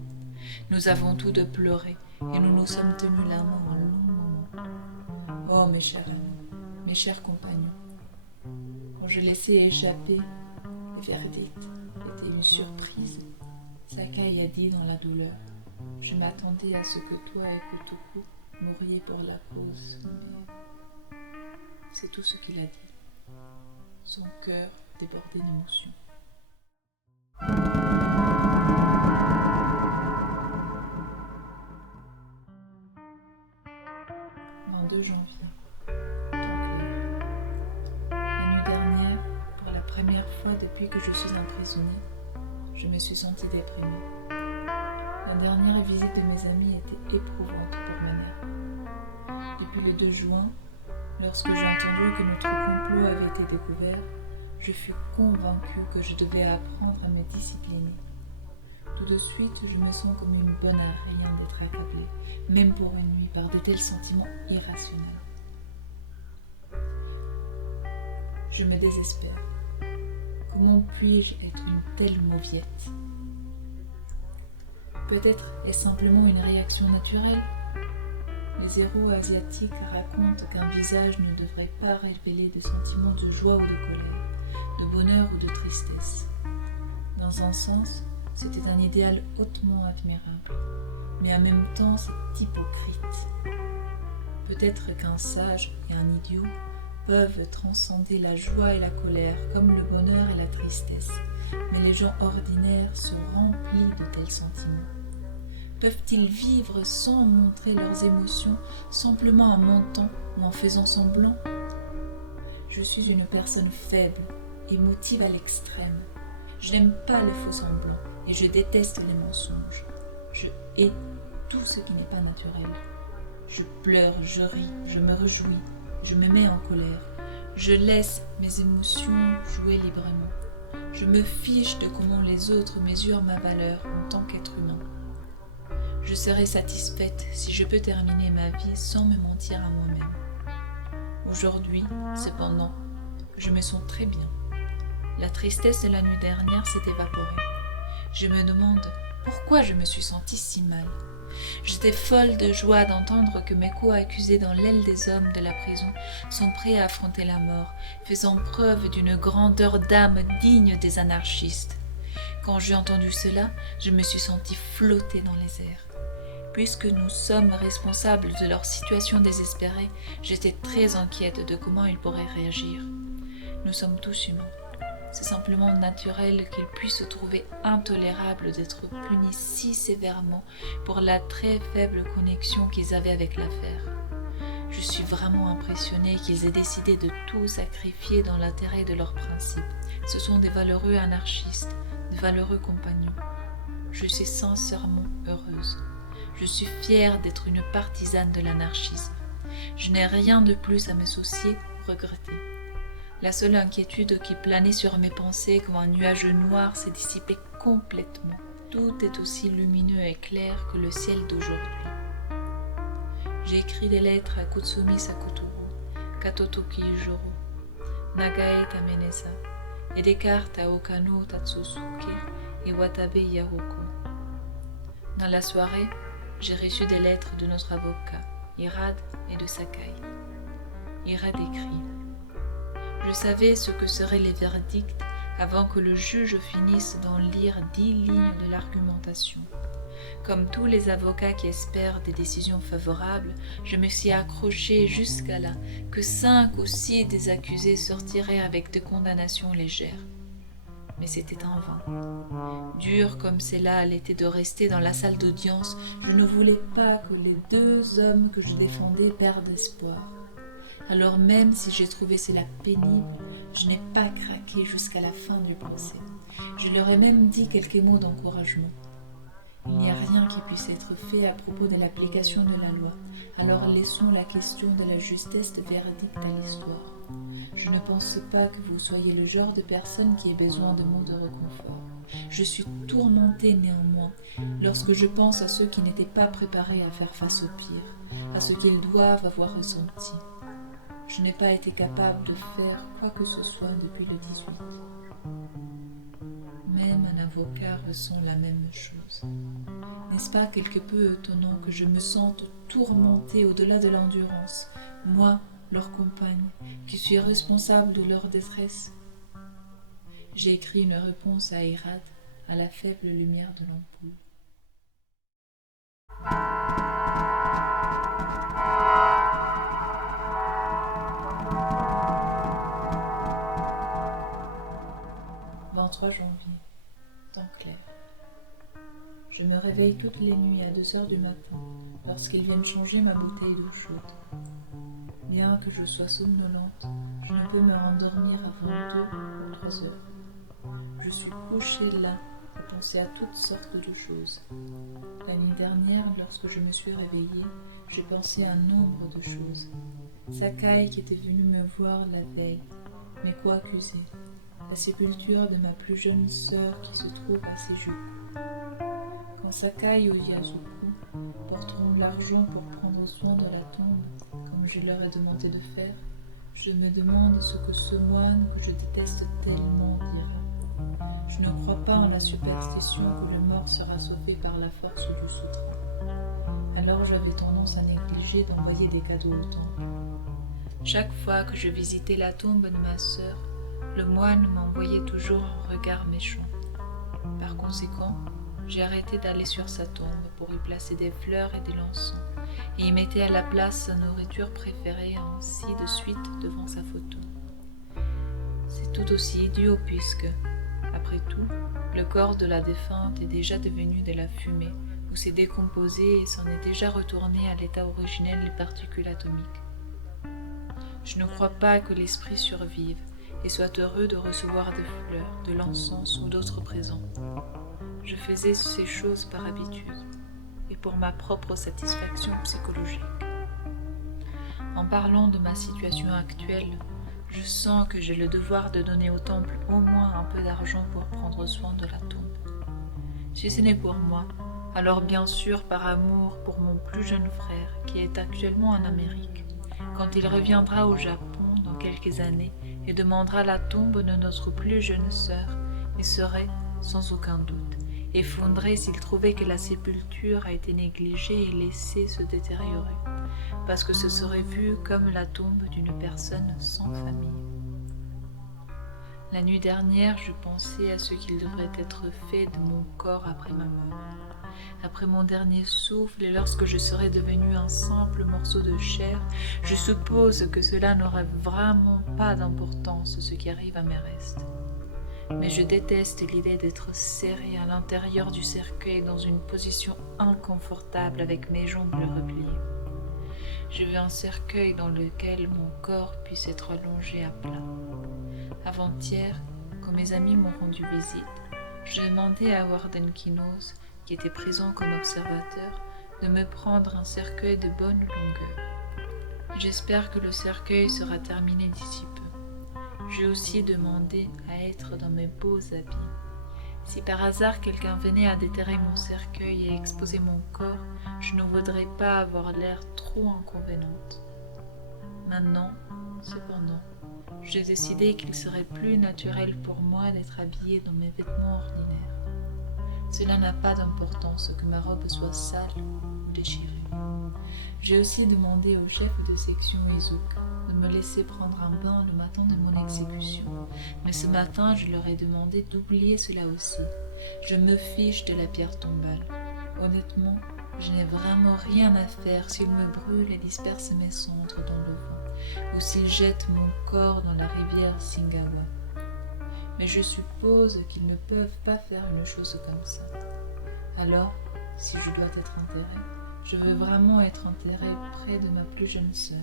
Nous avons tous deux pleuré et nous nous sommes tenus la main un long moment. Oh mes chers amis, mes chers compagnons, quand je laissais échapper le verdict était une surprise. Sakai a dit dans la douleur, je m'attendais à ce que toi et Kotoku mouriez pour la cause, mais c'est tout ce qu'il a dit. Son cœur débordait d'émotion. 22 janvier. La nuit dernière, pour la première fois depuis que je suis emprisonnée, je me suis sentie déprimée. La dernière visite de mes amis était éprouvante pour ma mère. Depuis le 2 juin, lorsque j'ai entendu que notre complot avait été découvert, je fus convaincue que je devais apprendre à me discipliner. Tout de suite, je me sens comme une bonne à rien d'être accablée, même pour une nuit, par de tels sentiments irrationnels. Je me désespère. Comment puis-je être une telle mauviette ? Peut-être est-ce simplement une réaction naturelle ? Les héros asiatiques racontent qu'un visage ne devrait pas révéler des sentiments de joie ou de colère, de bonheur ou de tristesse. Dans un sens, c'était un idéal hautement admirable, mais en même temps c'est hypocrite. Peut-être qu'un sage et un idiot peuvent transcender la joie et la colère comme le bonheur et la tristesse, mais les gens ordinaires sont remplis de tels sentiments. Peuvent-ils vivre sans montrer leurs émotions, simplement en mentant ou en faisant semblant ? Je suis une personne faible, émotive à l'extrême. Je n'aime pas les faux semblants et je déteste les mensonges. Je hais tout ce qui n'est pas naturel. Je pleure, je ris, je me réjouis, je me mets en colère. Je laisse mes émotions jouer librement. Je me fiche de comment les autres mesurent ma valeur en tant qu'être humain. Je serai satisfaite si je peux terminer ma vie sans me mentir à moi-même. Aujourd'hui, cependant, je me sens très bien. La tristesse de la nuit dernière s'est évaporée. Je me demande pourquoi je me suis sentie si mal. J'étais folle de joie d'entendre que mes co-accusés dans l'aile des hommes de la prison sont prêts à affronter la mort, faisant preuve d'une grandeur d'âme digne des anarchistes. Quand j'ai entendu cela, je me suis sentie flotter dans les airs. Puisque nous sommes responsables de leur situation désespérée, j'étais très inquiète de comment ils pourraient réagir. Nous sommes tous humains. C'est simplement naturel qu'ils puissent trouver intolérable d'être punis si sévèrement pour la très faible connexion qu'ils avaient avec l'affaire. Je suis vraiment impressionnée qu'ils aient décidé de tout sacrifier dans l'intérêt de leurs principes. Ce sont des valeureux anarchistes, de valeureux compagnons. Je suis sincèrement heureuse. Je suis fière d'être une partisane de l'anarchisme. Je n'ai rien de plus à me soucier ou regretter. La seule inquiétude qui planait sur mes pensées comme un nuage noir s'est dissipée complètement. Tout est aussi lumineux et clair que le ciel d'aujourd'hui. J'ai écrit des lettres à Kutsumi Sakuturu, Katotoki Joro, Nagae Tamenesa, et des cartes à Okano Tatsusuke et Watabe Yaruko. Dans la soirée, j'ai reçu des lettres de notre avocat, Hirad, et de Sakai. Hirad écrit « Je savais ce que seraient les verdicts avant que le juge finisse d'en lire 10 lignes de l'argumentation. Comme tous les avocats qui espèrent des décisions favorables, je me suis accrochée jusqu'à là que 5 ou 6 des accusés sortiraient avec des condamnations légères. Mais c'était en vain. Dur comme cela l'était de rester dans la salle d'audience, je ne voulais pas que les 2 hommes que je défendais perdent espoir. Alors même si j'ai trouvé cela pénible, je n'ai pas craqué jusqu'à la fin du procès. Je leur ai même dit quelques mots d'encouragement. Il n'y a rien qui puisse être fait à propos de l'application de la loi, alors laissons la question de la justesse de verdict à l'histoire. Je ne pense pas que vous soyez le genre de personne qui ait besoin de mots de réconfort. Je suis tourmentée néanmoins lorsque je pense à ceux qui n'étaient pas préparés à faire face au pire, à ce qu'ils doivent avoir ressenti. Je n'ai pas été capable de faire quoi que ce soit depuis le 18. Même un avocat ressent la même chose. N'est-ce pas quelque peu étonnant que je me sente tourmentée au-delà de l'endurance, moi, leur compagne, qui suis responsable de leur détresse? J'ai écrit une réponse à Hirad à la faible lumière de l'ampoule. « 23 janvier, temps clair. Je me réveille toutes les nuits à 2 heures du matin, heure parce qu'ils viennent changer ma bouteille d'eau chaude. Bien que je sois somnolente, je ne peux me rendormir avant 2 ou 3 heures. Je suis couchée là, à penser à toutes sortes de choses. La nuit dernière, lorsque je me suis réveillée, j'ai pensé à un nombre de choses. Sakai qui était venu me voir la veille, mais quoi accuser? La sépulture de ma plus jeune sœur qui se trouve à Sejuku. Quand Sakai ou Yasuko porteront de l'argent pour prendre soin de la tombe, comme je leur ai demandé de faire, je me demande ce que ce moine que je déteste tellement dira. Je ne crois pas en la superstition que le mort sera sauvé par la force du sutra. Alors j'avais tendance à négliger d'envoyer des cadeaux au temple. Chaque fois que je visitais la tombe de ma sœur, le moine m'envoyait toujours un regard méchant. Par conséquent, j'ai arrêté d'aller sur sa tombe pour y placer des fleurs et des l'encens, et y mettais à la place sa nourriture préférée ainsi de suite devant sa photo. C'est tout aussi idiot puisque, après tout, le corps de la défunte est déjà devenu de la fumée, ou s'est décomposé et s'en est déjà retourné à l'état originel des particules atomiques. Je ne crois pas que l'esprit survive et soit heureux de recevoir des fleurs, de l'encens ou d'autres présents. Je faisais ces choses par habitude et pour ma propre satisfaction psychologique. En parlant de ma situation actuelle, je sens que j'ai le devoir de donner au temple au moins un peu d'argent pour prendre soin de la tombe. Si ce n'est pour moi, alors bien sûr par amour pour mon plus jeune frère qui est actuellement en Amérique. Quand il reviendra au Japon dans quelques années et demandera la tombe de notre plus jeune sœur, il serait, sans aucun doute, effondré s'il trouvait que la sépulture a été négligée et laissée se détériorer, parce que ce serait vu comme la tombe d'une personne sans famille. La nuit dernière, je pensais à ce qu'il devrait être fait de mon corps après ma mort. Après mon dernier souffle et lorsque je serai devenu un simple morceau de chair, je suppose que cela n'aura vraiment pas d'importance ce qui arrive à mes restes. Mais je déteste l'idée d'être serré à l'intérieur du cercueil dans une position inconfortable avec mes jambes repliées. Je veux un cercueil dans lequel mon corps puisse être allongé à plat. Avant-hier, quand mes amis m'ont rendu visite, j'ai demandé à Warden Kinos, qui était présent comme observateur, de me prendre un cercueil de bonne longueur. J'espère que le cercueil sera terminé d'ici peu. J'ai aussi demandé à être dans mes beaux habits. Si par hasard quelqu'un venait à déterrer mon cercueil et exposer mon corps, je ne voudrais pas avoir l'air trop inconvenante. Maintenant, cependant, j'ai décidé qu'il serait plus naturel pour moi d'être habillée dans mes vêtements ordinaires. Cela n'a pas d'importance que ma robe soit sale ou déchirée. J'ai aussi demandé au chef de section Izuka de me laisser prendre un bain le matin de mon exécution, mais ce matin je leur ai demandé d'oublier cela aussi. Je me fiche de la pierre tombale. Honnêtement, je n'ai vraiment rien à faire s'ils me brûlent et dispersent mes cendres dans le vent, ou s'ils jettent mon corps dans la rivière Singawa. Mais je suppose qu'ils ne peuvent pas faire une chose comme ça. Alors, si je dois être enterrée, je veux vraiment être enterrée près de ma plus jeune sœur.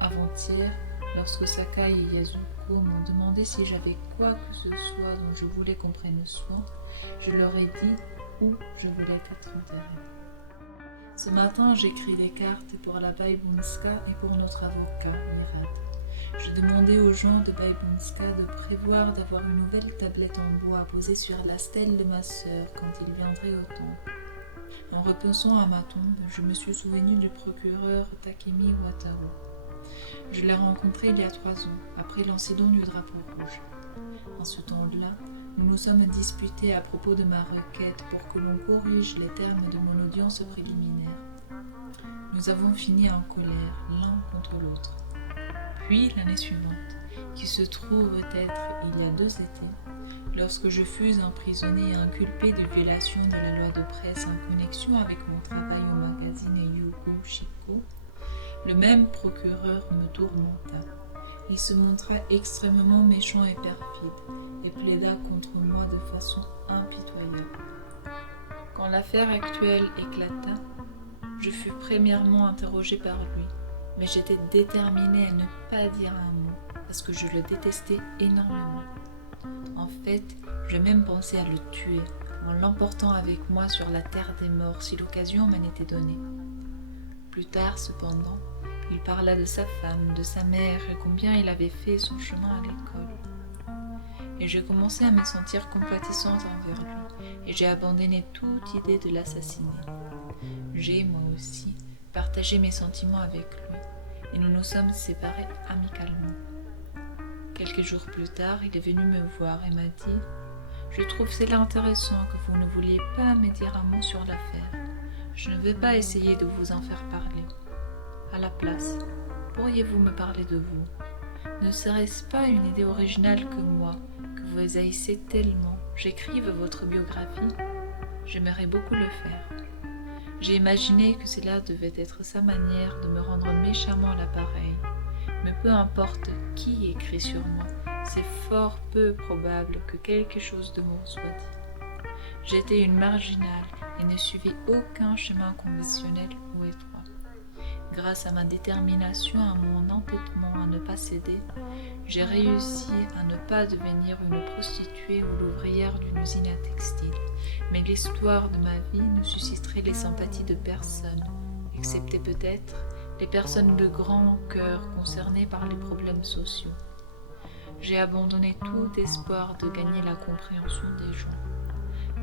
Avant-hier, lorsque Sakai et Yasuko m'ont demandé si j'avais quoi que ce soit dont je voulais qu'on prenne soin, je leur ai dit où je voulais être enterrée. Ce matin, j'écris des cartes pour la Baibunska et pour notre avocat, Hirad. Je demandais aux gens de Baibunska de prévoir d'avoir une nouvelle tablette en bois posée sur la stèle de ma sœur quand il viendrait au temple. En repensant à ma tombe, je me suis souvenu du procureur Takemi Wataru. Je l'ai rencontré il y a 3 ans, après l'incident du drapeau rouge. En ce temps-là, nous nous sommes disputés à propos de ma requête pour que l'on corrige les termes de mon audience préliminaire. Nous avons fini en colère l'un contre l'autre. Puis l'année suivante, qui se trouve être il y a 2 étés, lorsque je fus emprisonné et inculpé de violation de la loi de presse en connexion avec mon travail au magazine Yugo Shiko, le même procureur me tourmenta. Il se montra extrêmement méchant et perfide et plaida contre moi de façon impitoyable. Quand l'affaire actuelle éclata, Je fus premièrement interrogée par lui, mais j'étais déterminée à ne pas dire un mot, parce que je le détestais énormément. En fait, je même pensais à le tuer, en l'emportant avec moi sur la terre des morts si l'occasion m'en était donnée. Plus tard, cependant, il parla de sa femme, de sa mère et combien il avait fait son chemin à l'école. Et je commençais à me sentir compatissante envers lui, et j'ai abandonné toute idée de l'assassiner. J'ai, moi aussi, partagé mes sentiments avec lui, et nous nous sommes séparés amicalement. Quelques jours plus tard, il est venu me voir et m'a dit « Je trouve cela intéressant que vous ne vouliez pas me dire un mot sur l'affaire. Je ne vais pas essayer de vous en faire parler. À la place, pourriez-vous me parler de vous? Ne serait-ce pas une idée originale que moi, que vous haïssez tellement, j'écrive votre biographie? J'aimerais beaucoup le faire. » J'ai imaginé que cela devait être sa manière de me rendre méchamment à l'appareil. Mais peu importe qui écrit sur moi, c'est fort peu probable que quelque chose de bon soit dit. J'étais une marginale et ne suivis aucun chemin conventionnel ou étroit. Grâce à ma détermination, à mon entêtement à ne pas céder, j'ai réussi à ne pas devenir une prostituée ou l'ouvrière d'une usine à textile. Mais l'histoire de ma vie ne susciterait les sympathies de personne, excepté peut-être les personnes de grand cœur concernées par les problèmes sociaux. J'ai abandonné tout espoir de gagner la compréhension des gens.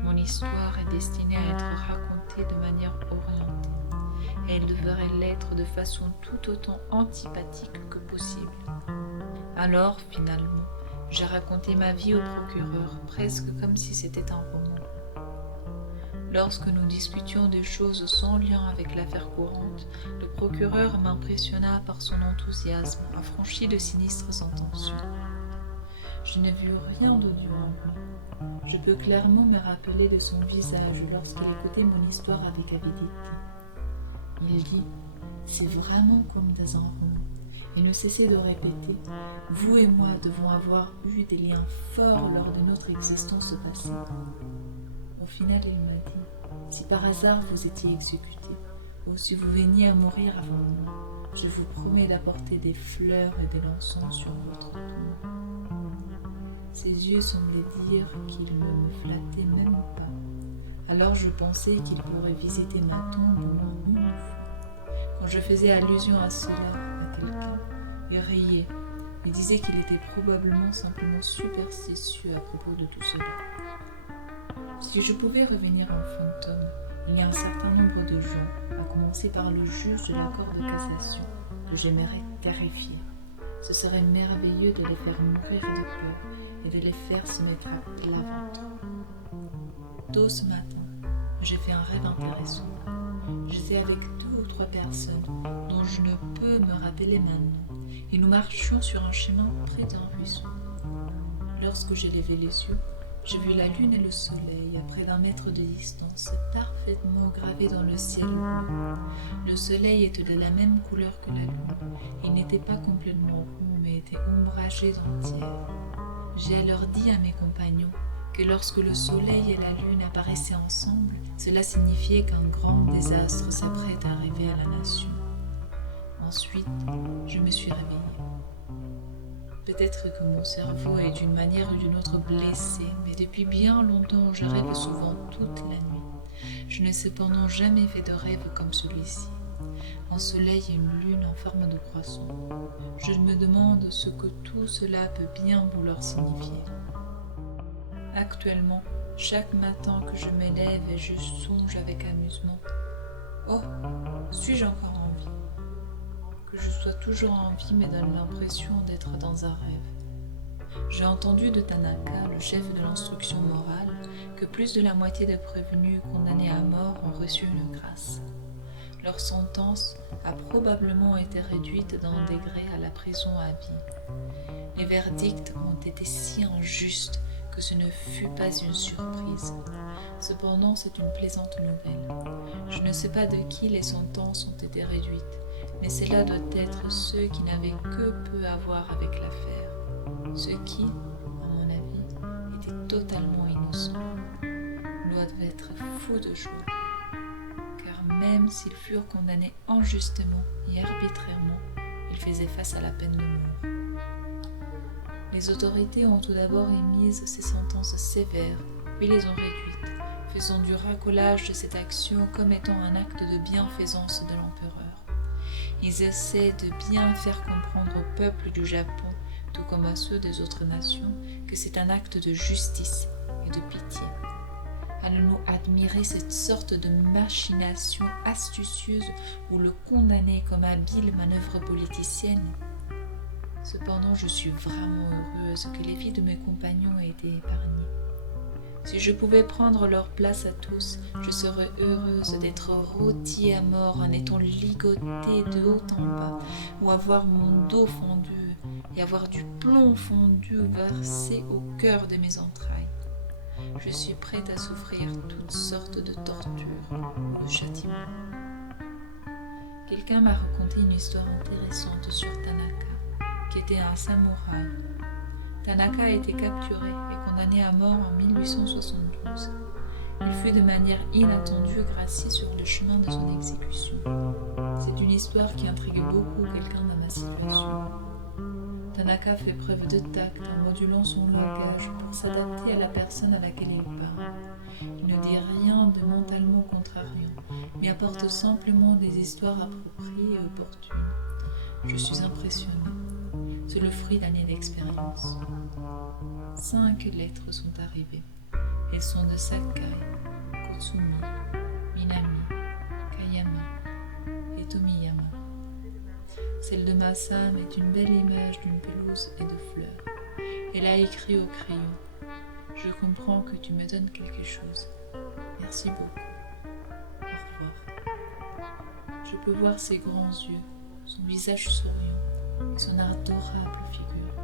Mon histoire est destinée à être racontée de manière orientée, et elle devrait l'être de façon tout autant antipathique que possible. Alors, finalement, j'ai raconté ma vie au procureur, presque comme si c'était un roman. Lorsque nous discutions des choses sans lien avec l'affaire courante, le procureur m'impressionna par son enthousiasme, affranchi de sinistres intentions. Je n'ai vu rien d'odieux en lui. Je peux clairement me rappeler de son visage lorsqu'il écoutait mon histoire avec avidité. Il dit « C'est vraiment comme dans un roman » et ne cessait de répéter « Vous et moi devons avoir eu des liens forts lors de notre existence passée. » Au final, il m'a dit « Si par hasard vous étiez exécuté, ou si vous veniez à mourir avant moi, je vous promets d'apporter des fleurs et de l'encens sur votre tombe. » Ses yeux semblaient dire qu'il ne me flattait même pas. Alors je pensais qu'il pourrait visiter ma tombe au moins une fois. Quand je faisais allusion à cela à quelqu'un, il riait et disait qu'il était probablement simplement superstitieux à propos de tout cela. Si je pouvais revenir en fantôme, il y a un certain nombre de gens, à commencer par le juge de la Cour de cassation, que j'aimerais terrifier. Ce serait merveilleux de les faire mourir de peur et de les faire se mettre à plat ventre. Tôt ce matin, j'ai fait un rêve intéressant. J'étais avec 2 ou 3 personnes dont je ne peux me rappeler maintenant, et nous marchions sur un chemin près d'un ruisseau. Lorsque j'ai levé les yeux, j'ai vu la lune et le soleil à près d'1 mètre de distance, parfaitement gravés dans le ciel bleu. Le soleil était de la même couleur que la lune. Il n'était pas complètement rond, mais était ombragé d'entière. J'ai alors dit à mes compagnons que lorsque le soleil et la lune apparaissaient ensemble, cela signifiait qu'un grand désastre s'apprête à arriver à la nation. Ensuite, je me suis réveillée. Peut-être que mon cerveau est d'une manière ou d'une autre blessé, mais depuis bien longtemps, je rêve souvent toute la nuit. Je n'ai cependant jamais fait de rêve comme celui-ci. Un soleil et une lune en forme de croissant. Je me demande ce que tout cela peut bien vouloir signifier. Actuellement, chaque matin que je me lève et je songe avec amusement. Oh, suis-je encore en vie? Que je sois toujours en vie me donne l'impression d'être dans un rêve. J'ai entendu de Tanaka, le chef de l'instruction morale, que plus de la moitié des prévenus condamnés à mort ont reçu une grâce. Leur sentence a probablement été réduite d'un degré à la prison à vie. Les verdicts ont été si injustes que ce ne fut pas une surprise. Cependant, c'est une plaisante nouvelle. Je ne sais pas de qui les sentences ont été réduites, mais cela doit être ceux qui n'avaient que peu à voir avec l'affaire. Ceux qui, à mon avis, étaient totalement innocents, doivent être fous de joie, car même s'ils furent condamnés injustement et arbitrairement, ils faisaient face à la peine de mort. Les autorités ont tout d'abord émis ces sentences sévères, puis les ont réduites, faisant du racolage de cette action comme étant un acte de bienfaisance de l'empereur. Ils essaient de bien faire comprendre au peuple du Japon, tout comme à ceux des autres nations, que c'est un acte de justice et de pitié. Allons-nous admirer cette sorte de machination astucieuse ou le condamner comme habile manœuvre politicienne ? Cependant, je suis vraiment heureuse que les vies de mes compagnons aient été épargnées. Si je pouvais prendre leur place à tous, je serais heureuse d'être rôtie à mort en étant ligotée de haut en bas, ou avoir mon dos fendu et avoir du plomb fondu versé au cœur de mes entrailles. Je suis prête à souffrir toutes sortes de tortures ou de châtiments. Quelqu'un m'a raconté une histoire intéressante sur Tanaka, qui était un samouraï. Tanaka a été capturé et condamné à mort en 1872. Il fut de manière inattendue gracié sur le chemin de son exécution. C'est une histoire qui intrigue beaucoup quelqu'un dans ma situation. Tanaka fait preuve de tact en modulant son langage pour s'adapter à la personne à laquelle il parle. Il ne dit rien de mentalement contrariant, mais apporte simplement des histoires appropriées et opportunes. Je suis impressionnée. C'est le fruit d'années d'expérience. 5 lettres sont arrivées. Elles sont de Sakai, Kotsumi, Minami, Kayama et Tomiyama. Celle de ma Sam est une belle image d'une pelouse et de fleurs. Elle a écrit au crayon « Je comprends que tu me donnes quelque chose. Merci beaucoup. Au revoir. » Je peux voir ses grands yeux, son visage souriant et son adorable figure.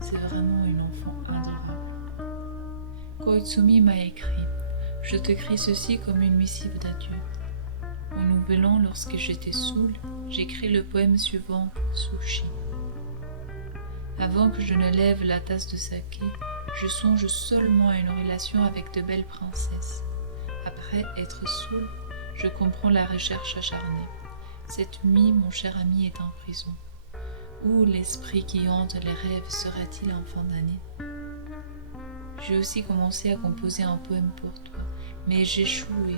C'est vraiment une enfant adorable. Koitsumi m'a écrit « Je te crie ceci comme une missive d'adieu. Au nouvel an, lorsque j'étais saoule, j'écris le poème suivant pour Sushi. Avant que je ne lève la tasse de saké, je songe seulement à une relation avec de belles princesses. Après être saoule, je comprends la recherche acharnée. Cette nuit, mon cher ami est en prison. Où l'esprit qui hante les rêves sera-t-il en fin d'année ? J'ai aussi commencé à composer un poème pour toi, mais j'ai échoué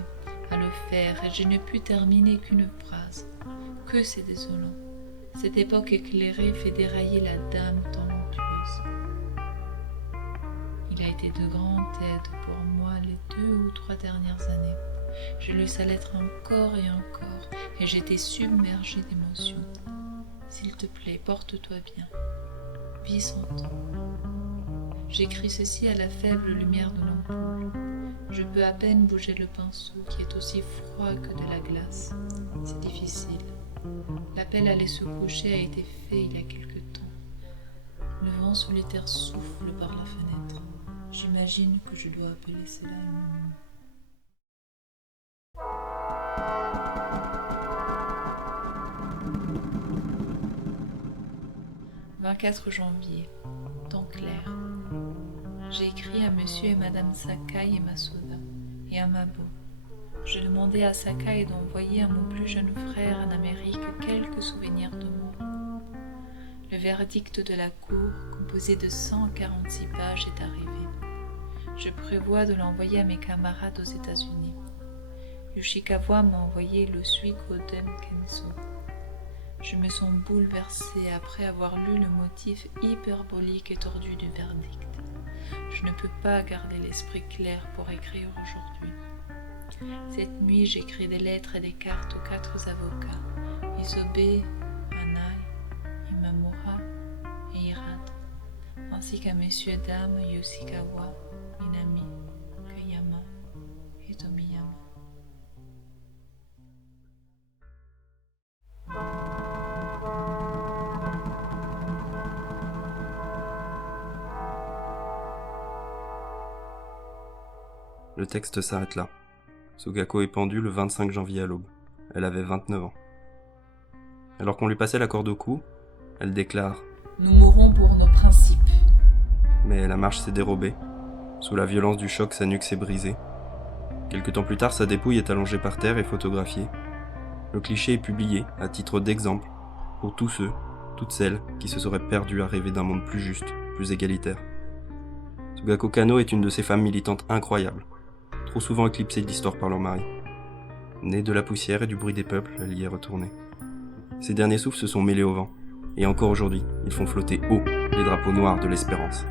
à le faire et je n'ai pu terminer qu'une phrase. Que c'est désolant. Cette époque éclairée fait dérailler la dame talentueuse. Il a été de grande aide pour moi les 2 ou 3 dernières années. Je le sais l'être encore et encore, et j'étais submergée d'émotions. S'il te plaît, porte-toi bien. Vis son temps. J'écris ceci à la faible lumière de l'ampoule. Je peux à peine bouger le pinceau qui est aussi froid que de la glace. C'est difficile. L'appel à aller se coucher a été fait il y a quelque temps. Le vent solitaire souffle par la fenêtre. J'imagine que je dois appeler cela une nuit. « 24 janvier, temps clair. J'ai écrit à monsieur et madame Sakai et Masuda, et à Mabo. Je demandais à Sakai d'envoyer à mon plus jeune frère en Amérique quelques souvenirs de moi. Le verdict de la cour, composé de 146 pages, est arrivé. Je prévois de l'envoyer à mes camarades aux États-Unis. Yoshikawa m'a envoyé le Suikoden Kenso. Je me sens bouleversée après avoir lu le motif hyperbolique et tordu du verdict. Je ne peux pas garder l'esprit clair pour écrire aujourd'hui. Cette nuit, j'écris des lettres et des cartes aux 4 avocats, Isobe, Hanai, Imamura et Hirata, ainsi qu'à messieurs et dames Yoshikawa, Minami, Kayama et Tomiyama. Le texte s'arrête là. Sugako est pendue le 25 janvier à l'aube. Elle avait 29 ans. Alors qu'on lui passait la corde au cou, elle déclare « Nous mourrons pour nos principes. » Mais la marche s'est dérobée. Sous la violence du choc, sa nuque s'est brisée. Quelque temps plus tard, sa dépouille est allongée par terre et photographiée. Le cliché est publié à titre d'exemple pour tous ceux, toutes celles qui se seraient perdus à rêver d'un monde plus juste, plus égalitaire. Sugako Kano est une de ces femmes militantes incroyables, trop souvent éclipsées de l'histoire par leur mari. Née de la poussière et du bruit des peuples, elle y est retournée. Ces derniers souffles se sont mêlés au vent, et encore aujourd'hui, ils font flotter haut les drapeaux noirs de l'espérance.